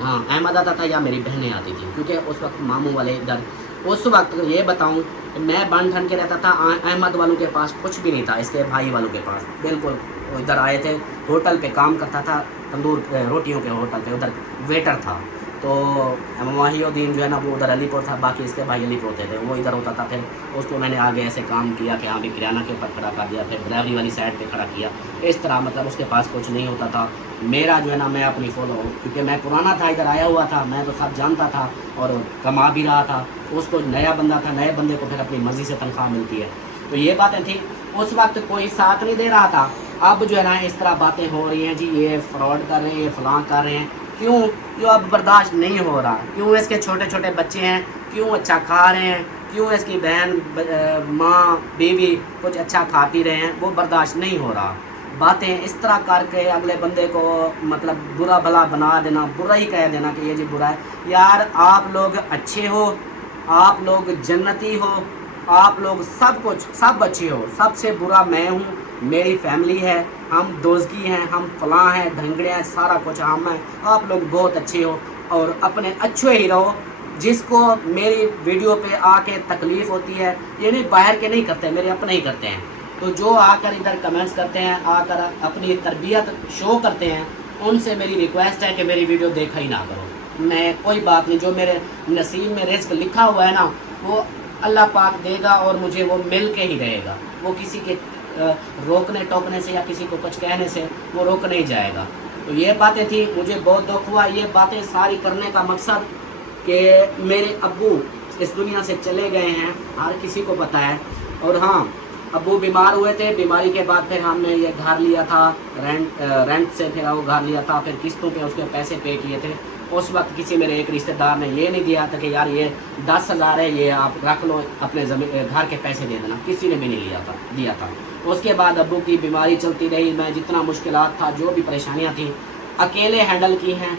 हाँ अहमद आता था, या मेरी बहनें आती थी, क्योंकि उस वक्त मामू वाले इधर। उस वक्त ये बताऊं, मैं बन ठन के रहता था, अहमद वालों के पास कुछ भी नहीं था, इसके भाई वालों के पास बिल्कुल। वो इधर आए थे, होटल पे काम करता था, तंदूर रोटियों के होटल पे, उधर वेटर था। तो माहिउद्दीन जो है ना वो उधर अलीपुर था, बाकी इसके भाई अलीपुर होते थे, वो इधर होता था। फिर उसको मैंने आगे ऐसे काम किया कि हाँ भी किराना के ऊपर खड़ा कर दिया, फिर ड्राइवरी वाली साइड पे खड़ा किया, इस तरह। मतलब उसके पास कुछ नहीं होता था, मेरा जो है ना मैं अपनी फॉलो, क्योंकि मैं पुराना था, इधर आया हुआ था, मैं तो सब जानता था और कमा भी रहा था। उसको नया बंदा था, नए बंदे को फिर अपनी मर्ज़ी से तनख्वाह मिलती है। तो ये बातें थी, उस वक्त कोई साथ नहीं दे रहा था। अब जो है ना इस तरह बातें हो रही हैं जी, ये फ्रॉड कर रहे हैं, ये फलां कर रहे हैं, क्यों? जो अब बर्दाश्त नहीं हो रहा, क्यों? इसके छोटे छोटे बच्चे हैं, क्यों अच्छा खा रहे हैं, क्यों इसकी बहन माँ बीवी कुछ अच्छा खा पी रहे हैं, वो बर्दाश्त नहीं हो रहा। बातें इस तरह करके अगले बंदे को मतलब बुरा भला बना देना, बुरा ही कह देना कि ये जी बुरा है। यार आप लोग अच्छे हो, आप लोग जन्नती हो, आप लोग सब कुछ सब अच्छे हो, सबसे बुरा मैं हूँ, मेरी फैमिली है, हम दोस्ती हैं, हम फलां हैं, ढंगड़े हैं, सारा कुछ हम हैं। आप लोग बहुत अच्छे हो और अपने अच्छे ही रहो। जिसको मेरी वीडियो पे आके तकलीफ़ होती है, ये नहीं बाहर के नहीं करते, मेरे अपने ही करते हैं। तो जो आकर इधर कमेंट्स करते हैं, आकर अपनी तरबियत शो करते हैं, उनसे मेरी रिक्वेस्ट है कि मेरी वीडियो देखा ही ना करो। मैं कोई बात नहीं, जो मेरे नसीब में रिस्क लिखा हुआ है ना, वो अल्लाह पाक देगा और मुझे वो मिल के ही रहेगा। वो किसी के रोकने टोकने से या किसी को कुछ कहने से वो रोक नहीं जाएगा। तो ये बातें थी, मुझे बहुत दुख हुआ। ये बातें सारी करने का मकसद कि मेरे अब्बू इस दुनिया से चले गए हैं, हर किसी को पता है। और हाँ, अब्बू बीमार हुए थे, बीमारी के बाद फिर हमने ये घर लिया था, रेंट से फिर वो घर लिया था, फिर किस्तों पे उसके पैसे पे किए थे। उस वक्त किसी मेरे एक रिश्तेदार ने ये नहीं दिया था कि यार ये 10,000 है, ये आप रख लो, अपने घर के पैसे दे देना, किसी ने भी नहीं दिया था। उसके बाद अब्बू की बीमारी चलती रही, मैं जितना मुश्किलात था, जो भी परेशानियाँ थी, अकेले हैंडल की हैं।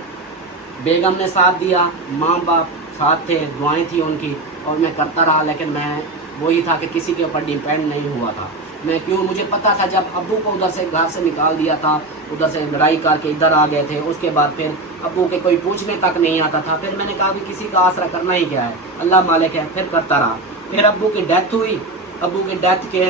बेगम ने साथ दिया, माँ बाप साथ थे, दुआएं थी उनकी, और मैं करता रहा। लेकिन मैं वही था कि किसी के ऊपर डिपेंड नहीं हुआ था। मैं क्यों, मुझे पता था जब अब्बू को उधर से घर से निकाल दिया था, उधर से लड़ाई करके इधर आ गए थे, उसके बाद फिर अब्बू के कोई पूछने तक नहीं आता था। फिर मैंने कहा कि किसी का आसरा करना ही क्या है, अल्लाह मालिक है, फिर करता रहा। फिर अब्बू की डेथ हुई। अब्बू की डेथ के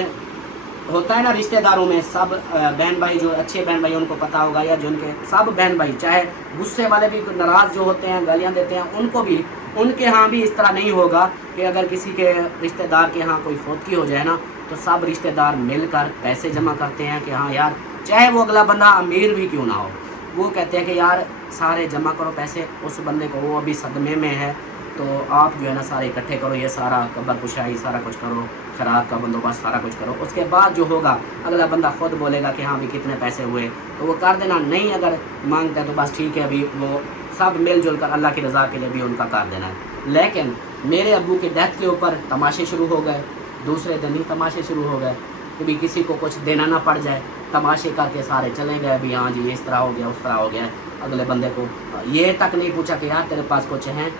होता है ना रिश्तेदारों में सब बहन भाई, जो अच्छे बहन भाई उनको पता होगा, या जिनके सब बहन भाई, चाहे गुस्से वाले भी नाराज़ जो होते हैं, गालियाँ देते हैं, उनको भी, उनके यहाँ भी इस तरह नहीं होगा कि अगर किसी के रिश्तेदार के यहाँ कोई फौतगी हो जाए ना, तो सब रिश्तेदार मिलकर पैसे जमा करते हैं कि हाँ यार, चाहे वो अगला बंदा अमीर भी क्यों ना हो, वो कहते हैं कि यार सारे जमा करो पैसे उस बंदे को, वो अभी सदमे में है, तो आप जो है ना सारे इकट्ठे करो, ये सारा कब्र कुशाई सारा कुछ करो, खैरात का बंदोबस्त सारा कुछ करो। उसके बाद जो होगा अगला बंदा खुद बोलेगा कि हाँ भी कितने पैसे हुए, तो वो कर देना। नहीं अगर मांगता है तो बस ठीक है, अभी वो सब मिलजुल कर अल्लाह की रज़ा के लिए भी उनका कर देना है। लेकिन मेरे अब्बू की डेथ के ऊपर तमाशे शुरू हो गए, दूसरे दिन ही तमाशे शुरू हो गए, कभी किसी को कुछ देना ना पड़ जाए, तमाशे करके सारे चले गए भी, हाँ जी इस तरह हो गया, उस तरह हो गया। अगले बंदे को ये तक नहीं पूछा कि यार तेरे पास कुछ हैं,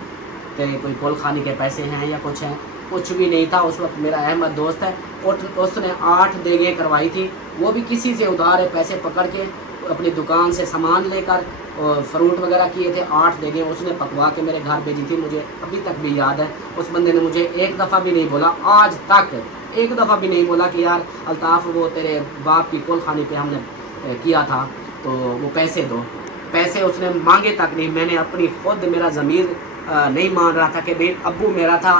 तेरे कोई कुल खाने के पैसे हैं या कुछ हैं, कुछ भी नहीं था। उस वक्त मेरा अहमद दोस्त है, और उसने 8 देगें करवाई थी, वो भी किसी से उधार है, पैसे पकड़ के अपनी दुकान से सामान लेकर और फ्रूट वगैरह किए थे। 8 देगें उसने पकवा के मेरे घर भेजी थी, मुझे अभी तक भी याद है। उस बंदे ने मुझे एक दफ़ा भी नहीं बोला, आज तक एक दफ़ा भी नहीं बोला कि यार अल्ताफ़ वो तेरे बाप की कुल खाने पे हमने किया था तो वो पैसे दो। पैसे उसने मांगे तक नहीं। मैंने अपनी खुद, मेरा ज़मीर नहीं मान रहा था कि भाई अब्बू मेरा था,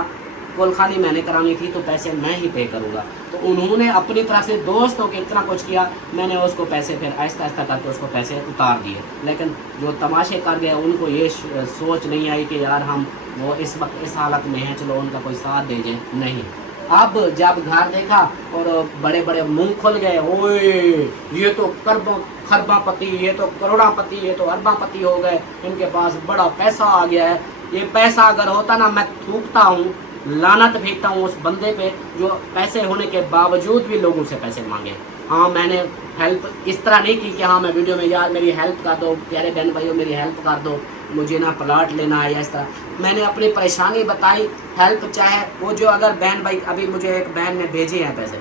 कुलखानी मैंने करानी थी तो पैसे मैं ही पे करूँगा। तो उन्होंने अपनी तरफ से दोस्तों के इतना कुछ किया, मैंने उसको पैसे फिर आहिस्ता आहिस्ता करके उसको पैसे उतार दिए। लेकिन जो तमाशे कर गए उनको ये सोच नहीं आई कि यार हम वो इस वक्त इस हालत में हैं, चलो उनका कोई साथ दे जाए, नहीं। अब जब घर देखा और बड़े बड़े मुंह खुल गए, ओए ये तो खरबापति, ये तो करोड़ापति, ये तो अरबापति हो गए, इनके पास बड़ा पैसा आ गया है। ये पैसा अगर होता ना, मैं थूकता हूँ, लानत भेजता हूँ उस बंदे पे जो पैसे होने के बावजूद भी लोगों से पैसे मांगे। हाँ, मैंने हेल्प इस तरह नहीं की कि हाँ मैं वीडियो में यार मेरी हेल्प कर दो, प्यारे बहन भाइयों मेरी हेल्प कर दो, मुझे ना प्लाट लेना है या इस तरह। मैंने अपनी परेशानी बताई, हेल्प चाहे वो जो अगर बहन भाई, अभी मुझे एक बहन ने भेजे हैं पैसे,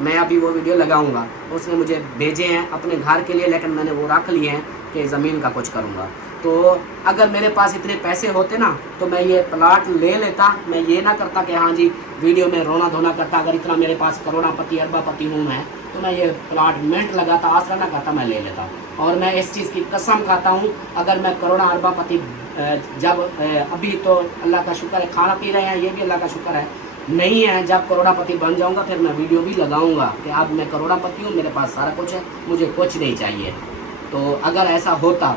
मैं अभी वो वीडियो लगाऊंगा, उसने मुझे भेजे हैं अपने घर के लिए, लेकिन मैंने वो रख लिए हैं कि ज़मीन का कुछ करूँगा। तो अगर मेरे पास इतने पैसे होते ना तो मैं ये प्लाट ले लेता, मैं ये ना करता कि हाँ जी वीडियो में रोना धोना करता। अगर इतना मेरे पास करोड़ापति अरबापति हूँ मैं, तो मैं ये प्लाट मिनट लगाता, आसरा ना करता, मैं ले लेता। और मैं इस चीज़ की कसम खाता हूँ, अगर मैं करोड़ा अरबापति जब अभी तो अल्लाह का शुक्र है खाना पी रहे हैं, ये भी अल्लाह का शुक्र है, नहीं है, जब करोड़ापति बन जाऊँगा फिर मैं वीडियो भी लगाऊँगा कि अब मैं करोड़ापति हूँ, मेरे पास सारा कुछ है, मुझे कुछ नहीं चाहिए। तो अगर ऐसा होता,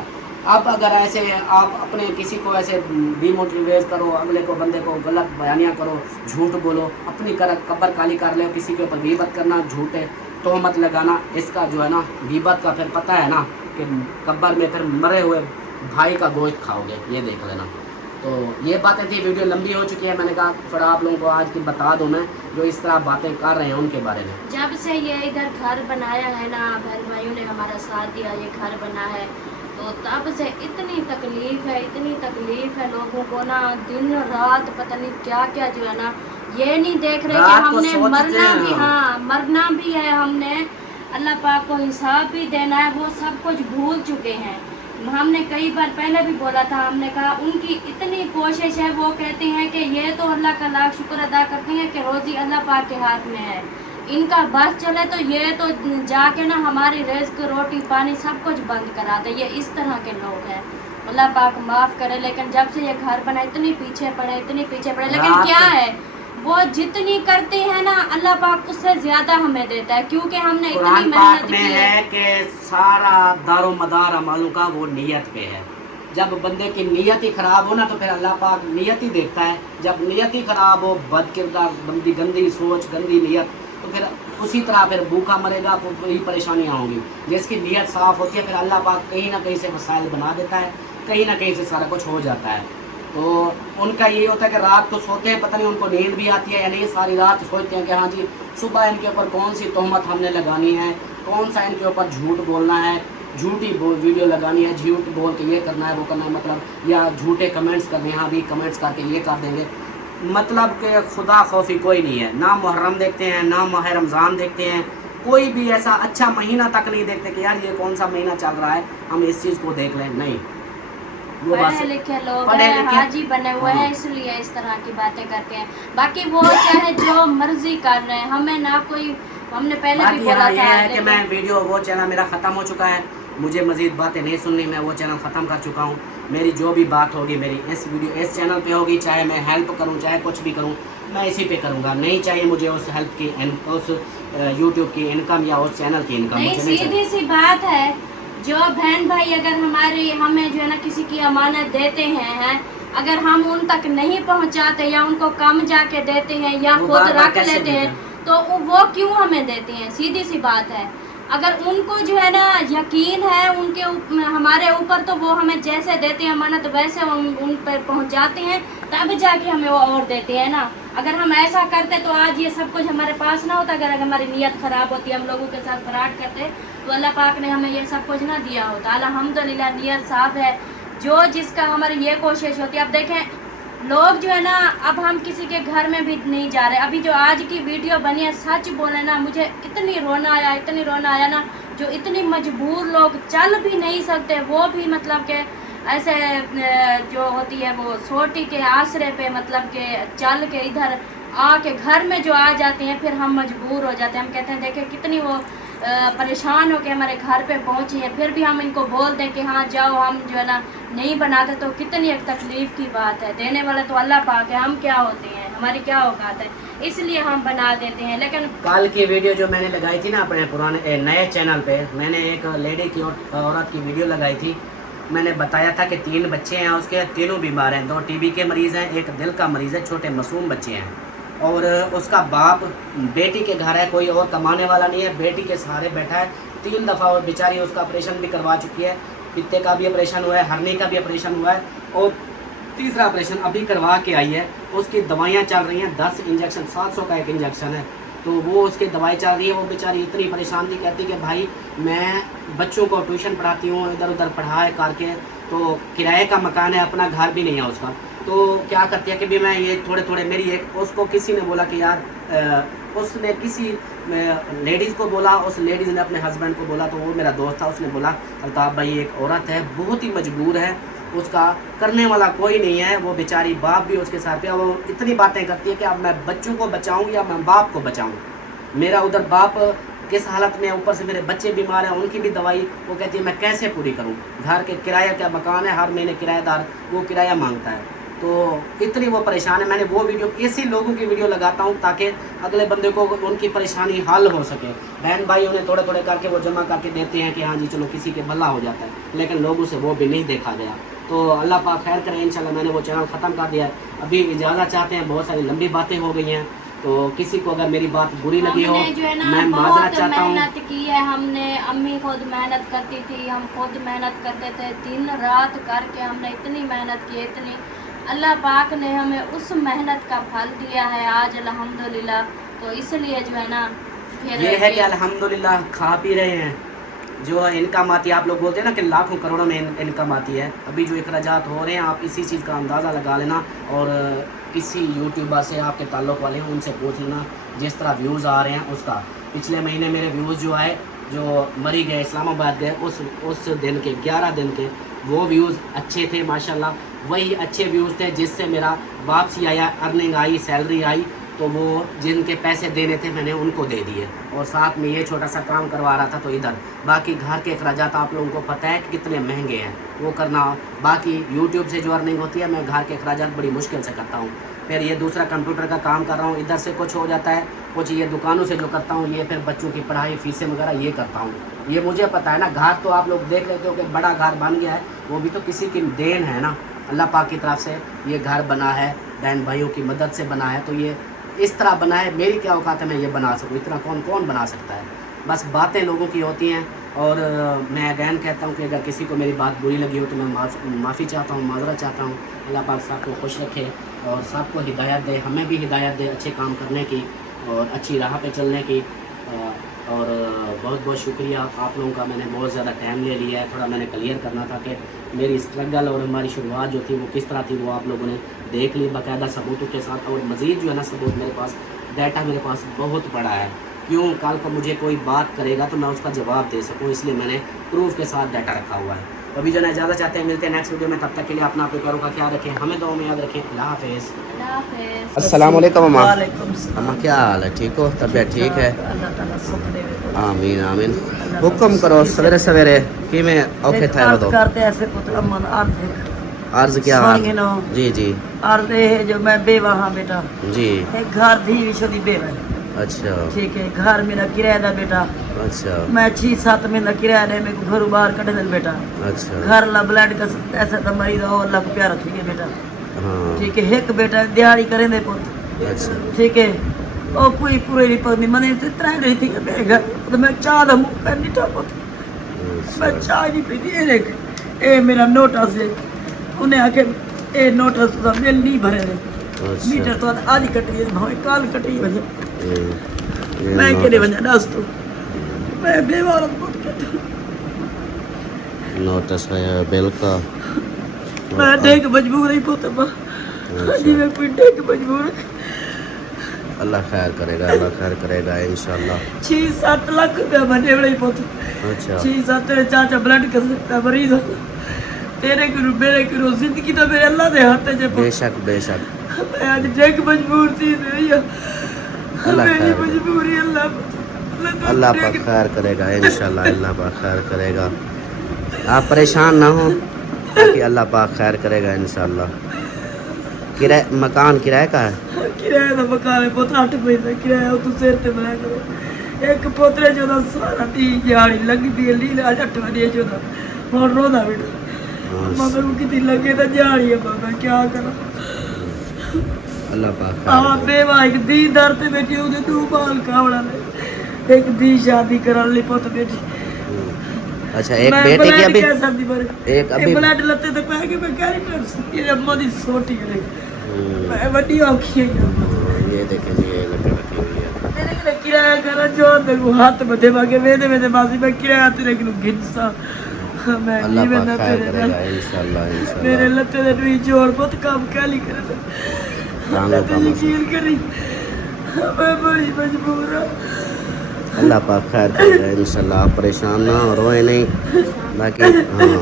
अब अगर ऐसे आप अपने किसी को ऐसे डीमोटिवेट करो, अगले को बंदे को गलत बयानियाँ करो, झूठ बोलो, अपनी कब्र काली कर ले, किसी के ऊपर गीबत करना, झूठे तोहमत लगाना, इसका जो है ना गीबत का फिर पता है ना कि कब्र में फिर मरे हुए भाई का गोश्त खाओगे, ये देख लेना। तो ये बातें थी, वीडियो लंबी हो चुकी है, मैंने कहा थोड़ा आप लोगों को आज की बता दूं मैं जो इस तरह बातें कर रहे हैं उनके बारे में। जब से ये इधर घर बनाया है ना, बहन भाइयों ने हमारा साथ दिया, ये घर बना है, तो तब से इतनी तकलीफ है लोगों को ना, दिन रात पता नहीं क्या क्या जो है ना, ये नहीं देख रहे कि हमने मरना भी, हाँ मरना भी है, हमने अल्लाह पाक को हिसाब भी देना है, वो सब कुछ भूल चुके हैं। हमने कई बार पहले भी बोला था, हमने कहा उनकी इतनी कोशिश है, वो कहते हैं कि ये तो अल्लाह का लाख शुक्र अदा करते हैं कि रोज़ी अल्लाह पाक के हाथ में है, इनका बस चले तो ये तो जाके ना हमारी रिज़्क रोटी पानी सब कुछ बंद करा दे, ये इस तरह के लोग हैं। अल्लाह पाक माफ़ करे। लेकिन जब से ये घर बना इतनी पीछे पड़े, लेकिन क्या है, वो जितनी करते हैं ना अल्लाह पाक उससे ज्यादा हमें देता है, क्योंकि हमने इतनी मेहनत की है कि सारा दारो मदार अमालों का वो नियत पे है। जब बंदे की नियत ही खराब हो ना तो फिर अल्लाह पाक नियत ही देखता है। जब नियत ही खराब हो, बद किरदार, बंदी गंदी सोच, गंदी नियत, तो फिर उसी तरह फिर भूखा मरेगा, तो वही परेशानियाँ होंगी। जिसकी नियत साफ़ होती है फिर अल्लाह पाक कहीं ना कहीं से वसाइल बना देता है, कहीं ना कहीं से सारा कुछ हो जाता है। तो उनका यही होता है कि रात को सोते हैं, पता नहीं उनको नींद भी आती है या नहीं, सारी रात सोचते हैं कि हाँ जी सुबह इनके ऊपर कौन सी तोहमत हमने लगानी है, कौन सा इनके ऊपर झूठ बोलना है, झूठी वीडियो लगानी है, झूठ बोल के ये करना है वो करना है, मतलब या झूठे कमेंट्स करने, हाँ भी कमेंट्स करके ये कर देंगे, मतलब कि खुदा खौफी कोई नहीं है। ना मुहर्रम देखते हैं, ना माह रमज़ान देखते हैं, कोई भी ऐसा अच्छा महीना तक नहीं देखते कि यार ये कौन सा महीना चल रहा है, हम इस चीज़ को देख लें, नहीं। वो पढ़े लिखे लोग हैं, हाजी बने हुए हैं, इसलिए इस तरह की बातें करते हैं। बाकी वो चाहे जो मर्जी कर रहे हैं, हमें ना कोई, हमने पहले भी बोला था कि मैं वीडियो, वो चैनल मेरा ख़त्म हो चुका है, मुझे मज़ीद बातें नहीं सुननी, मैं वो चैनल ख़त्म कर चुका हूँ। मेरी जो भी बात होगी मेरी इस चैनल पे होगी, चाहे मैं हेल्प करूँ चाहे कुछ भी करूँ, मैं इसी पे करूँगा। नहीं चाहिए मुझे उस हेल्प की, उस यूट्यूब की इनकम या उस चैनल की इनकम। नहीं, सीधी सी बात है, जो बहन भाई अगर हमें जो है ना किसी की अमानत देते हैं, अगर हम उन तक नहीं पहुंचाते या उनको कम जाके देते हैं या खुद रख लेते हैं, तो वो क्यों हमें देते हैं? सीधी सी बात है। अगर उनको जो है ना यकीन है उनके हमारे ऊपर, तो वो हमें जैसे देते हैं अमानत वैसे उन पर पहुंचाते हैं, तब जाके हमें वो और देते हैं ना। अगर हम ऐसा करते तो आज ये सब कुछ हमारे पास ना होता। अगर हमारी नीयत ख़राब होती, हम लोगों के साथ फ्रॉड करते, तो अल्लाह पाक ने हमें ये सब कुछ ना दिया होता। अल्हम्दुलिल्लाह नीयत साफ़ है, जो जिसका हमारी ये कोशिश होती है। अब देखें लोग जो है ना, अब हम किसी के घर में भी नहीं जा रहे। अभी जो आज की वीडियो बनी है, सच बोले ना, मुझे इतनी रोना आया ना, जो इतनी मजबूर लोग चल भी नहीं सकते, वो भी मतलब के ऐसे जो होती है वो सोटी के आसरे पे मतलब के चल के इधर आके घर में जो आ जाते हैं, फिर हम मजबूर हो जाते हैं। हम कहते हैं देखे कितनी वो परेशान होकर हमारे घर पे पहुंची हैं, फिर भी हम इनको बोल दें कि हाँ जाओ, हम जो है ना नहीं बनाते तो कितनी एक तकलीफ़ की बात है। देने वाला तो अल्लाह पाक है, हम क्या होते हैं, हमारी क्या औकात है, इसलिए हम बना देते हैं। लेकिन कल की वीडियो जो मैंने लगाई थी ना अपने पुराने नए चैनल पे, मैंने एक लेडी की औरत की वीडियो लगाई थी। मैंने बताया था कि 3 बच्चे हैं उसके, तीनों बीमार हैं, 2 टीबी के मरीज़ हैं, एक दिल का मरीज़ है, छोटे मासूम बच्चे हैं। और उसका बाप बेटी के घर है, कोई और कमाने वाला नहीं है, बेटी के सहारे बैठा है। 3 दफ़ा वो बेचारी उसका ऑपरेशन भी करवा चुकी है, पित्ते का भी ऑपरेशन हुआ है, हरनी का भी ऑपरेशन हुआ है, और तीसरा ऑपरेशन अभी करवा के आई है। उसकी दवाइयाँ चल रही हैं, 10 इंजेक्शन, 700 का एक इंजेक्शन है, तो वो उसकी दवाई चल रही है। वो बेचारी इतनी परेशान थी, कहती कि भाई मैं बच्चों को ट्यूशन पढ़ाती हूँ, इधर उधर पढ़ाए करके, तो किराए का मकान है, अपना घर भी नहीं है उसका। तो क्या करती है कि भी मैं ये थोड़े थोड़े, मेरी एक उसको किसी ने बोला कि यार उसने किसी लेडीज़ को बोला, उस लेडीज़ ने अपने हस्बैंड को बोला, तो वो मेरा दोस्त था, उसने बोला अल्ताफ़ भाई एक औरत है, बहुत ही मजबूर है, उसका करने वाला कोई नहीं है, वो बेचारी बाप भी उसके साथ है, वो इतनी बातें करती है कि अब मैं बच्चों को बचाऊं या मैं बाप को बचाऊं। मेरा उधर बाप किस हालत में, ऊपर से मेरे बच्चे बीमार हैं, उनकी भी दवाई वो कहती है मैं कैसे पूरी करूं। घर के किराया का मकान है, हर महीने किराएदार वो किराया मांगता है, तो इतनी वो परेशान है। मैंने वो वीडियो, ऐसी लोगों की वीडियो लगाता हूँ ताकि अगले बंदे को उनकी परेशानी हल हो सके। बहन भाई उन्हें थोड़े थोड़े करके वो जमा करके देते हैं कि हाँ जी चलो किसी के भला हो जाता है, लेकिन लोगों से वो भी नहीं देखा गया। तो अल्लाह पाक खैर करें। इंशाल्लाह मैंने वो चैनल ख़त्म कर दिया, अभी इजाज़त चाहते हैं, बहुत सारी लंबी बातें हो गई हैं, तो किसी को अगर मेरी बात बुरी लगी हो मैं माजरत चाहता हूँ। मेहनत की है हमने, अम्मी खुद मेहनत करती थी, हम खुद मेहनत करते थे, दिन रात करके हमने इतनी मेहनत की, इतनी, अल्लाह पाक ने हमें उस मेहनत का फल दिया है आज अल्हम्दुलिल्लाह। तो इसलिए जो है ना फिर ये है कि अल्हम्दुलिल्लाह खा पी रहे हैं। जो इनकम आती है, आप लोग बोलते हैं ना कि लाखों करोड़ों में इनकम आती है, अभी जो अखराजात हो रहे हैं आप इसी चीज़ का अंदाज़ा लगा लेना, और किसी यूट्यूबर से आपके ताल्लुक़ वाले हैं उनसे पूछ लेना जिस तरह व्यूज़ आ रहे हैं उसका। पिछले महीने मेरे व्यूज़ जो आए, जो मरी गए इस्लामाबाद गए, उस दिन के 11 दिन के वो व्यूज़ अच्छे थे माशाल्लाह, वही अच्छे व्यूज़ थे जिससे मेरा वापसी आया, अर्निंग आई, सैलरी आई, तो वो जिनके पैसे देने थे मैंने उनको दे दिए, और साथ में ये छोटा सा काम करवा रहा था। तो इधर बाकी घर के अखराजात आप लोगों को पता है कि कितने महंगे हैं, वो करना। बाकी यूट्यूब से जो अर्निंग होती है मैं घर के अखराजात बड़ी मुश्किल से करता हूँ। फिर ये दूसरा कंप्यूटर का काम कर रहा हूँ, इधर से कुछ हो जाता है, कुछ ये दुकानों से जो करता हूँ, ये फिर बच्चों की पढ़ाई फीसें वगैरह ये करता हूँ। ये मुझे पता है ना, घर तो आप लोग देख लेते हो कि बड़ा घर बन गया है, वो भी तो किसी की देन है ना, अल्लाह पाक की तरफ से ये घर बना है, बहन भाइयों की मदद से बना है। तो ये इस तरह बना है, मेरी क्या औकात है मैं ये बना सकूँ, इतना कौन बना सकता है। बस बातें लोगों की होती हैं, और मैं अगैन कहता हूँ कि अगर किसी को मेरी बात बुरी लगी हो तो मैं माफ़ी चाहता हूँ, माजरत चाहता हूँ। अल्लाह पाक सबको खुश रखे और सबको हिदायत दे, हमें भी हिदायत दे अच्छे काम करने की और अच्छी राह पे चलने की। और बहुत बहुत शुक्रिया आप लोगों का, मैंने बहुत ज़्यादा टाइम ले लिया है, थोड़ा मैंने क्लियर करना था कि मेरी स्ट्रगल और हमारी शुरुआत जो थी वो किस तरह थी, वो आप लोगों ने देख ली बाकायदा सबूतों के साथ। और मज़ीद जो है ना सबूत मेरे पास, डाटा मेरे पास बहुत बड़ा है, क्यों कल को मुझे कोई बात करेगा तो मैं उसका जवाब दे सकूँ, इसलिए मैंने प्रूफ के साथ डाटा रखा हुआ है। अभी जो है इजाज़त चाहते हैं, मिलते हैं नेक्स्ट वीडियो में, तब तक के लिए अपना प्यारों का ख्याल रखें, हमें दुआ में याद रखें। अल्लाह हाफ़िज़। अस्सलाम वालेकुम अम्मा। अम्मा क्या हाल है, ठीक हो, तबीयत ठीक है? अल्लाह ताला सुख देवे। आमीन आमीन। हुक्म करो सवेरे सवेरे कि मैं औखे था वो करते ऐसे पुत्र मन अर्ज क्या? जी जी अर्ज है जो मैं बेवा हाँ बेटा जी। एक घर धी विश्व दी बेवा है। अच्छा ठीक है, घर मेरा किराया दा बेटा। अच्छा मैं 6-7 महीना किराया दे, मेरे को घर बाहर कटे दे बेटा। अच्छा घर ला ब्लड का ऐसा तो मरीज हो, अल्लाह को प्यारा ठीक है बेटा। हाँ ठीक है, एक बेटा दिहाड़ी करे दे पुत। अच्छा ठीक है, ओ कोई पूरे नहीं पड़नी मने तो इतना रही थी मेरे घर, तो मैं चाह दा मुंह कर नहीं पुत, मैं चाह नहीं पीती। ये देख, ए मेरा नोटिस है, उन्हें आके ए नोटिस तो बिल नहीं भरे थे, मीटर तो आज कटी है, भाई काल कटी वजह मैं के वजह दस तो मैं बेवार बहुत कहता नोटिस है बिल का, मैं देख मजबूर ही पुत जी, मैं कोई देख मजबूर। अल्लाह खैर करेगा, अल्लाह खैर करेगा इंशाल्लाह। 6-7 लाख रुपया बने बड़े पुत। अच्छा 6-7 तेरे चाचा ब्लड का मरीज हो, तेरे गुरु मेरे गुरु, जिंदगी तो मेरे अल्लाह दे हाथ है। बेशक बेशक, मैं आज देख मजबूर थी, मेरी अल्लाह मजबूरी अल्लाह اللہ پاک خیر کرے گا انشاءاللہ، اللہ پاک خیر کرے گا، آپ پریشان نہ ہوں، کہ اللہ پاک خیر کرے گا انشاءاللہ۔ مکان کرایہ کا ہے؟ کرایہ دا مکان ہے پوترا 8 مہینے کرایہ تو سر تے بنا کرو ایک پوترے جو دا سارا دی جاڑی لگی دی لیلا 8 والی جو دا ہن رودا بیٹا مگر کو کتی لگے تے جاڑی ہے بابا کیا کرا اللہ پاک خیر آ بے ایک دی در تے بیٹی او دے 2 بال کاوڑا نے ایک دی شادی کرن لی پوت بیٹی اچھا ایک بیٹے کی ابھی ایک ابھی بلڈ لتے تے پے کے میں کہری پر یہ اما دی سوٹی ہے میں وڈی اوکھی ہے یہ دیکھیں یہ لگے رکھی ہوئی ہے، میرے کے کرایہ کرا جو دیکھو ہاتھ بدے باگے ویدے بازی میں کرایہ تیرے کو گنسا میں اللہ نہیں پاک بنا خیر تیرے کرے نال گا انشاءاللہ انشاءاللہ۔ میرے لتے دے بھی جوڑ بہت کام کالی کرے اللہ تے یقین کری میں بڑی مجبور ہوں اللہ پاک خیر کرے گا انشاءاللہ، آپ پریشان نہ ہو، روئے نہیں، باقی ہاں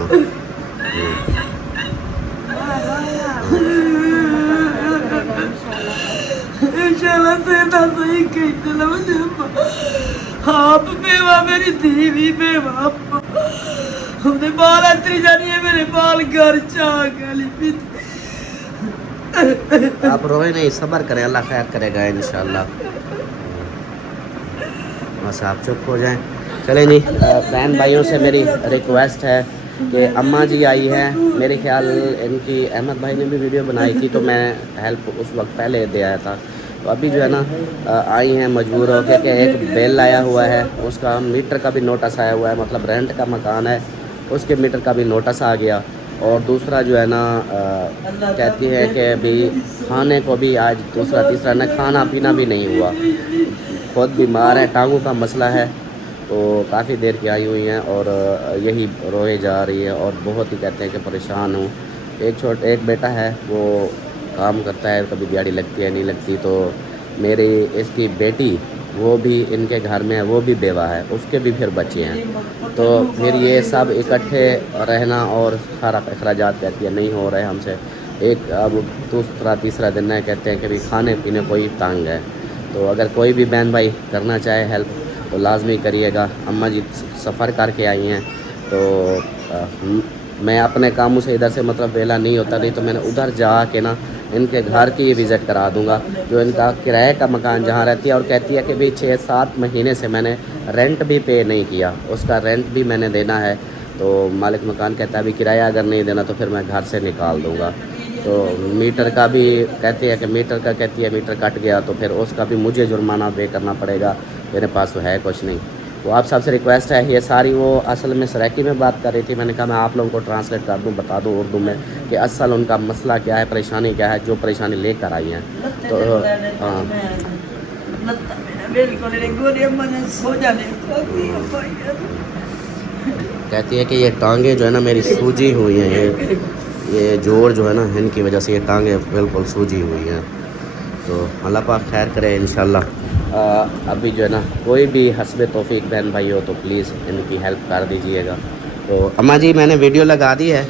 انشاءاللہ سیدہ صحیح کہتے ہیں مجھے آپ بیوہ میری دھی بھی بیوہ ہمیں بال اتری جانی ہے میرے بال گھر چاہ گلی پیت آپ روئے نہیں، صبر کریں، اللہ خیر کرے گا انشاءاللہ، بس آپ چپ ہو جائیں۔ چلیں جی بہن بھائیوں سے میری ریکویسٹ ہے کہ اماں جی آئی ہیں، میرے خیال ان کی احمد بھائی نے بھی ویڈیو بنائی تھی تو میں ہیلپ اس وقت پہلے دے آیا تھا، تو ابھی جو ہے نا آئی ہیں مجبور ہو کے کہ ایک بل آیا ہوا ہے، اس کا میٹر کا بھی نوٹس آیا ہوا ہے، مطلب رینٹ کا مکان ہے اس کے میٹر کا بھی نوٹس آ گیا، اور دوسرا جو ہے نا کہتی ہے کہ ابھی کھانے کو بھی آج دوسرا تیسرا نہ کھانا پینا بھی نہیں ہوا، خود بیمار ہے، ٹانگوں کا مسئلہ ہے، تو کافی دیر کی آئی ہوئی ہیں اور یہی روئے جا رہی ہے اور بہت ہی کہتے ہیں کہ پریشان ہوں۔ ایک بیٹا ہے وہ کام کرتا ہے، کبھی دیہڑی لگتی ہے نہیں لگتی، تو میری اس کی بیٹی وہ بھی ان کے گھر میں ہے، وہ بھی بیوہ ہے، اس کے بھی پھر بچے ہیں، تو پھر یہ سب اکٹھے رہنا اور سارا اخراجات کہتی ہے نہیں ہو رہے ہم سے، ایک اب دوسرا تیسرا دن ہے کہتے ہیں کہ بھی کھانے پینے کو ہی تانگ ہے، تو اگر کوئی بھی بہن بھائی کرنا چاہے ہیلپ تو لازمی کریے گا۔ اماں جی سفر کر کے آئی ہیں، تو میں اپنے کاموں سے ادھر سے مطلب ویلا نہیں ہوتا رہی، تو میں نے ادھر جا کے نا ان کے گھر کی وزٹ کرا دوں گا، جو ان کا کرایہ کا مکان جہاں رہتی ہے، اور کہتی ہے کہ بھی 6-7 مہینے سے میں نے رینٹ بھی پے نہیں کیا، اس کا رینٹ بھی میں نے دینا ہے، تو مالک مکان کہتا ہے بھی کرایہ اگر نہیں دینا تو پھر میں گھر سے نکال دوں گا، تو میٹر کا بھی کہتی ہے کہ میٹر کا کہتی ہے میٹر کٹ گیا تو پھر اس کا بھی مجھے جرمانہ پے کرنا پڑے گا، میرے پاس تو ہے کچھ نہیں، تو آپ سب سے ریکویسٹ ہے، یہ ساری وہ اصل میں سریکی میں بات کر رہی تھی، میں نے کہا میں آپ لوگوں کو ٹرانسلیٹ کر دوں، بتا دوں اردو میں کہ اصل ان کا مسئلہ کیا ہے، پریشانی کیا ہے، جو پریشانی لے کر آئی ہیں، تو ہاں کہتی ہے کہ یہ ٹانگیں جو ہے نا میری سوجی ہوئی ہیں، یہ جوڑ جو ہے نا ان کی وجہ سے یہ ٹانگیں بالکل سوجی ہوئی ہیں، تو اللہ پاک خیر کرے انشاءاللہ۔ ابھی جو ہے نا کوئی بھی حسب توفیق بہن بھائی ہو تو پلیز ان کی ہیلپ کر دیجئے گا۔ تو اماں جی میں نے ویڈیو لگا دی ہے،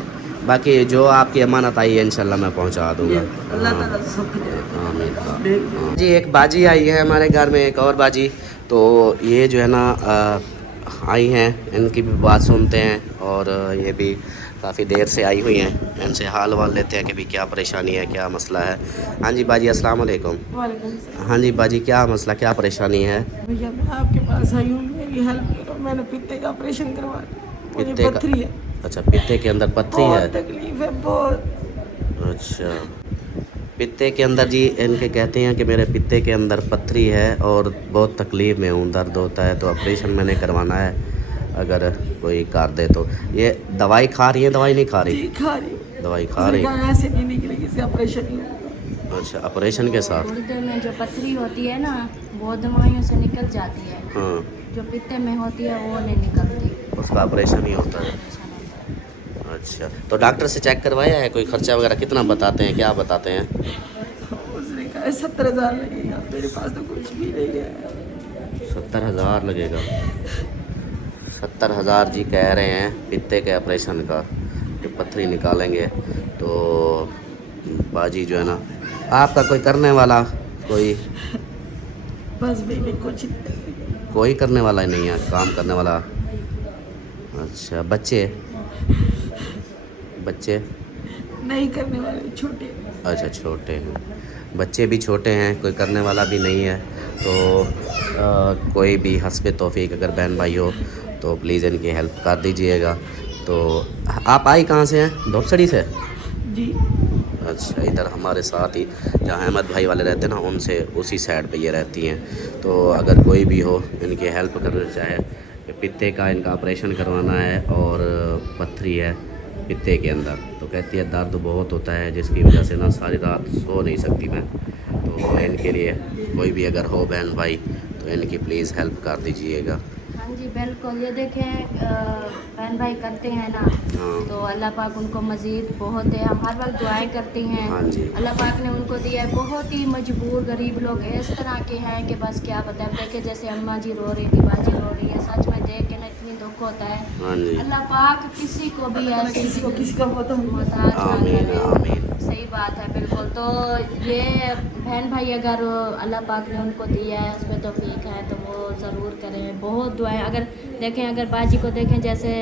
باقی جو آپ کی امانت آئی ہے انشاءاللہ میں پہنچا دوں گا۔ اللہ تعالیٰ سکھ دے آمین۔ جی ایک باجی آئی ہے ہمارے گھر میں، ایک اور باجی، تو یہ جو ہے نا آئی ہیں، ان کی بھی بات سنتے ہیں، اور یہ بھی کافی دیر سے آئی ہوئی ہیں، ان سے حال وال لیتے ہیں کہ بھی کیا پریشانی ہے، کیا مسئلہ ہے۔ ہاں جی باجی السلام علیکم۔ وعلیکم السلام۔ ہاں جی باجی کیا مسئلہ، کیا پریشانی ہے؟ بھیا میں آپ کے پاس آئی ہوں، میری ہیلپ کرو، میں نے پتے کا آپریشن کروایا، مجھے پتے کا؟ پتھری ہے، اچھا پتے کے اندر پتھری ہے؟ بہت تکلیف ہے بہت۔ اچھا پتے کے اندر جی ان کے کہتے ہیں کہ میرے پتے کے اندر پتھری ہے اور بہت تکلیف میں ہوں، درد ہوتا ہے، تو آپریشن میں نے کروانا ہے، اگر کوئی کر دے تو۔ یہ دوائی کھا رہی ہیں، دوائی نہیں کھا رہی؟ جی کھا رہی ہوں، دوائی کھا رہی ہیں؟ ایسے نہیں نکلے گی، اسے آپریشن نہیں ہوگا۔ اچھا آپریشن کے ساتھ؟ گردے میں جو پتھری ہوتی ہے نا وہ دوائیوں سے نکل جاتی ہے، ہاں جو پتے میں ہوتی ہے وہ نہیں نکلتی، اس کا آپریشن ہی ہوتا ہے۔ اچھا تو ڈاکٹر سے چیک کروایا ہے؟ کوئی خرچہ وغیرہ کتنا بتاتے ہیں، کیا بتاتے ہیں؟ اس نے کہا 70,000 لگے گا، میرے پاس تو کچھ بھی نہیں ہے۔ 70,000 لگے گا؟ 70,000 جی کہہ رہے ہیں پتے کے آپریشن کا، کہ پتھری نکالیں گے، تو باجی جو ہے نا آپ کا کوئی کرنے والا کوئی؟ بس بیٹے کچھ نہیں، कोई करने वाला ही नहीं है, काम करने वाला। अच्छा, बच्चे नहीं करने वाले, छोटे। अच्छा, छोटे हैं बच्चे, भी छोटे हैं, कोई करने वाला भी नहीं है। तो कोई भी हस्बे तौफीक अगर बहन भाई हो तो प्लीज़ इनकी हेल्प कर दीजिएगा। तो आप आई कहाँ से हैं? धोपसड़ी से? जी। अच्छा, इधर हमारे साथ ही जहाँ अहमद भाई वाले रहते हैं ना, उनसे उसी साइड पे ये रहती हैं। तो अगर कोई भी हो इनकी हेल्प करना चाहे, पित्ते का इनका ऑपरेशन करवाना है और पत्थरी है पित्ते के अंदर, तो कहती है दर्द बहुत होता है जिसकी वजह से ना सारी रात सो नहीं सकती मैं। तो इनके लिए कोई भी अगर हो बहन भाई तो इनकी प्लीज़ हेल्प कर दीजिएगा। हाँ जी बिल्कुल, ये देखें बहन भाई करते हैं ना, हाँ। तो अल्लाह पाक उनको मज़ीद बहुत है, हम हर वक्त दुआएं करते हैं। हाँ जी। अल्लाह पाक ने उनको दिया है, बहुत ही मजबूर गरीब लोग इस तरह के हैं कि बस क्या बताएं। देखे जैसे अम्मा जी रो रही थी, बाजी रो रही है, सच में देख के ना इतनी दुख होता है। हाँ जी। अल्लाह पाक किसी को भी ऐसे किसी को मोहताज ना आमीन करे। आमीन। सही बात है बिल्कुल। तो ये बहन भाई अगर अल्लाह पाक ने उनको दिया है, उसमें तौफीक है, तो वो ज़रूर करें, बहुत दुआएं। अगर देखें, अगर बाजी को देखें, जैसे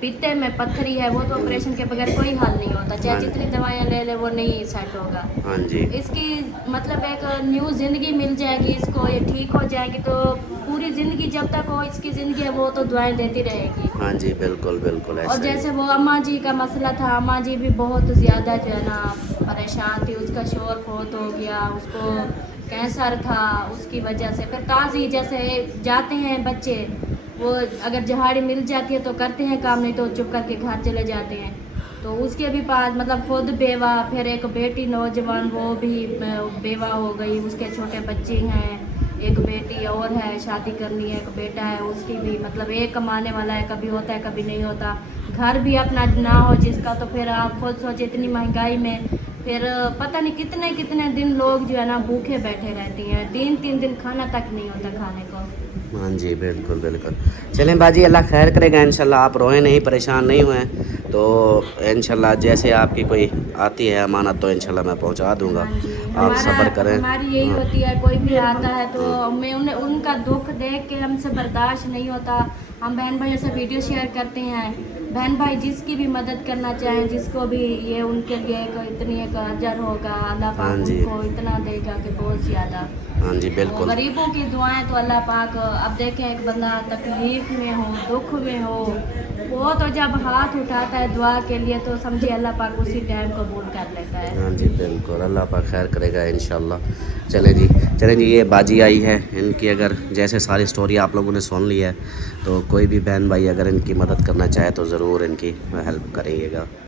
पित्ते में पत्थरी है, वो तो ऑपरेशन के बगैर कोई हल नहीं होता, चाहे जितनी दवाइयाँ ले ले वो नहीं सेट होगा। हाँ जी। इसकी मतलब एक न्यू ज़िंदगी मिल जाएगी इसको, ये ठीक हो जाएगी, तो पूरी ज़िंदगी जब तक हो इसकी ज़िंदगी है वो तो दुआएं देती रहेगी। हाँ जी, बिल्कुल बिल्कुल और ऐसे ही। जैसे वो अम्मा जी का मसला था, अम्मा जी भी बहुत ज़्यादा जो है ना परेशान थी, उसका शोर फोत हो गया, उसको कैंसर था, उसकी वजह से फिर ताज़ी जैसे जाते हैं बच्चे, वो अगर जहाड़ी मिल जाती है तो करते हैं काम, नहीं तो चुप करके घर चले जाते हैं। तो उसके भी पास मतलब खुद बेवा, फिर एक बेटी नौजवान वो भी बेवा हो गई, उसके छोटे बच्चे हैं, एक बेटी और है शादी करनी है, एक बेटा है उसकी भी, मतलब एक कमाने वाला है, कभी होता है कभी नहीं होता, घर भी अपना ना हो जिसका, तो फिर आप खुद सोचे इतनी महंगाई में फिर पता नहीं कितने कितने दिन लोग जो है ना भूखे बैठे रहती हैं, 3-3 दिन खाना तक नहीं होता खाने को। हाँ जी, बिल्कुल बिल्कुल। चलें बाजी, अल्लाह खैर करेगा इंशाल्लाह। आप रोए नहीं, परेशान नहीं हुए, तो इंशाल्लाह जैसे आपकी कोई आती है अमानत तो इंशाल्लाह मैं पहुंचा दूंगा। आप सब्र करें। हमारी यही होती है, कोई भी आता है तो मैं उनका दुख देख के हमसे बर्दाश्त नहीं होता, हम बहन भाइयों से वीडियो शेयर करते हैं। बहन भाई जिसकी भी मदद करना चाहें, जिसको भी, ये उनके लिए इतनी एक अजर होगा, अल्लाह पाक हाँ जी। उनको इतना देगा कि बहुत ज़्यादा। हाँ जी, बिल्कुल। गरीबों की दुआएं तो अल्लाह पाक, अब देखें एक बंदा तकलीफ़ में हो, दुख में हो, वो तो जब हाथ उठाता है दुआ के लिए तो समझिए अल्लाह पाक उसी टाइम कबूल कर लेता है। हाँ जी, बिल्कुल, अल्लाह पाक खैर करेगा इंशाल्लाह। चलें जी, ये बाजी आई है, इनकी अगर जैसे सारी स्टोरी आप लोगों ने सुन ली है, तो कोई भी बहन भाई अगर इनकी मदद करना चाहे तो ज़रूर इनकी हेल्प करिएगा।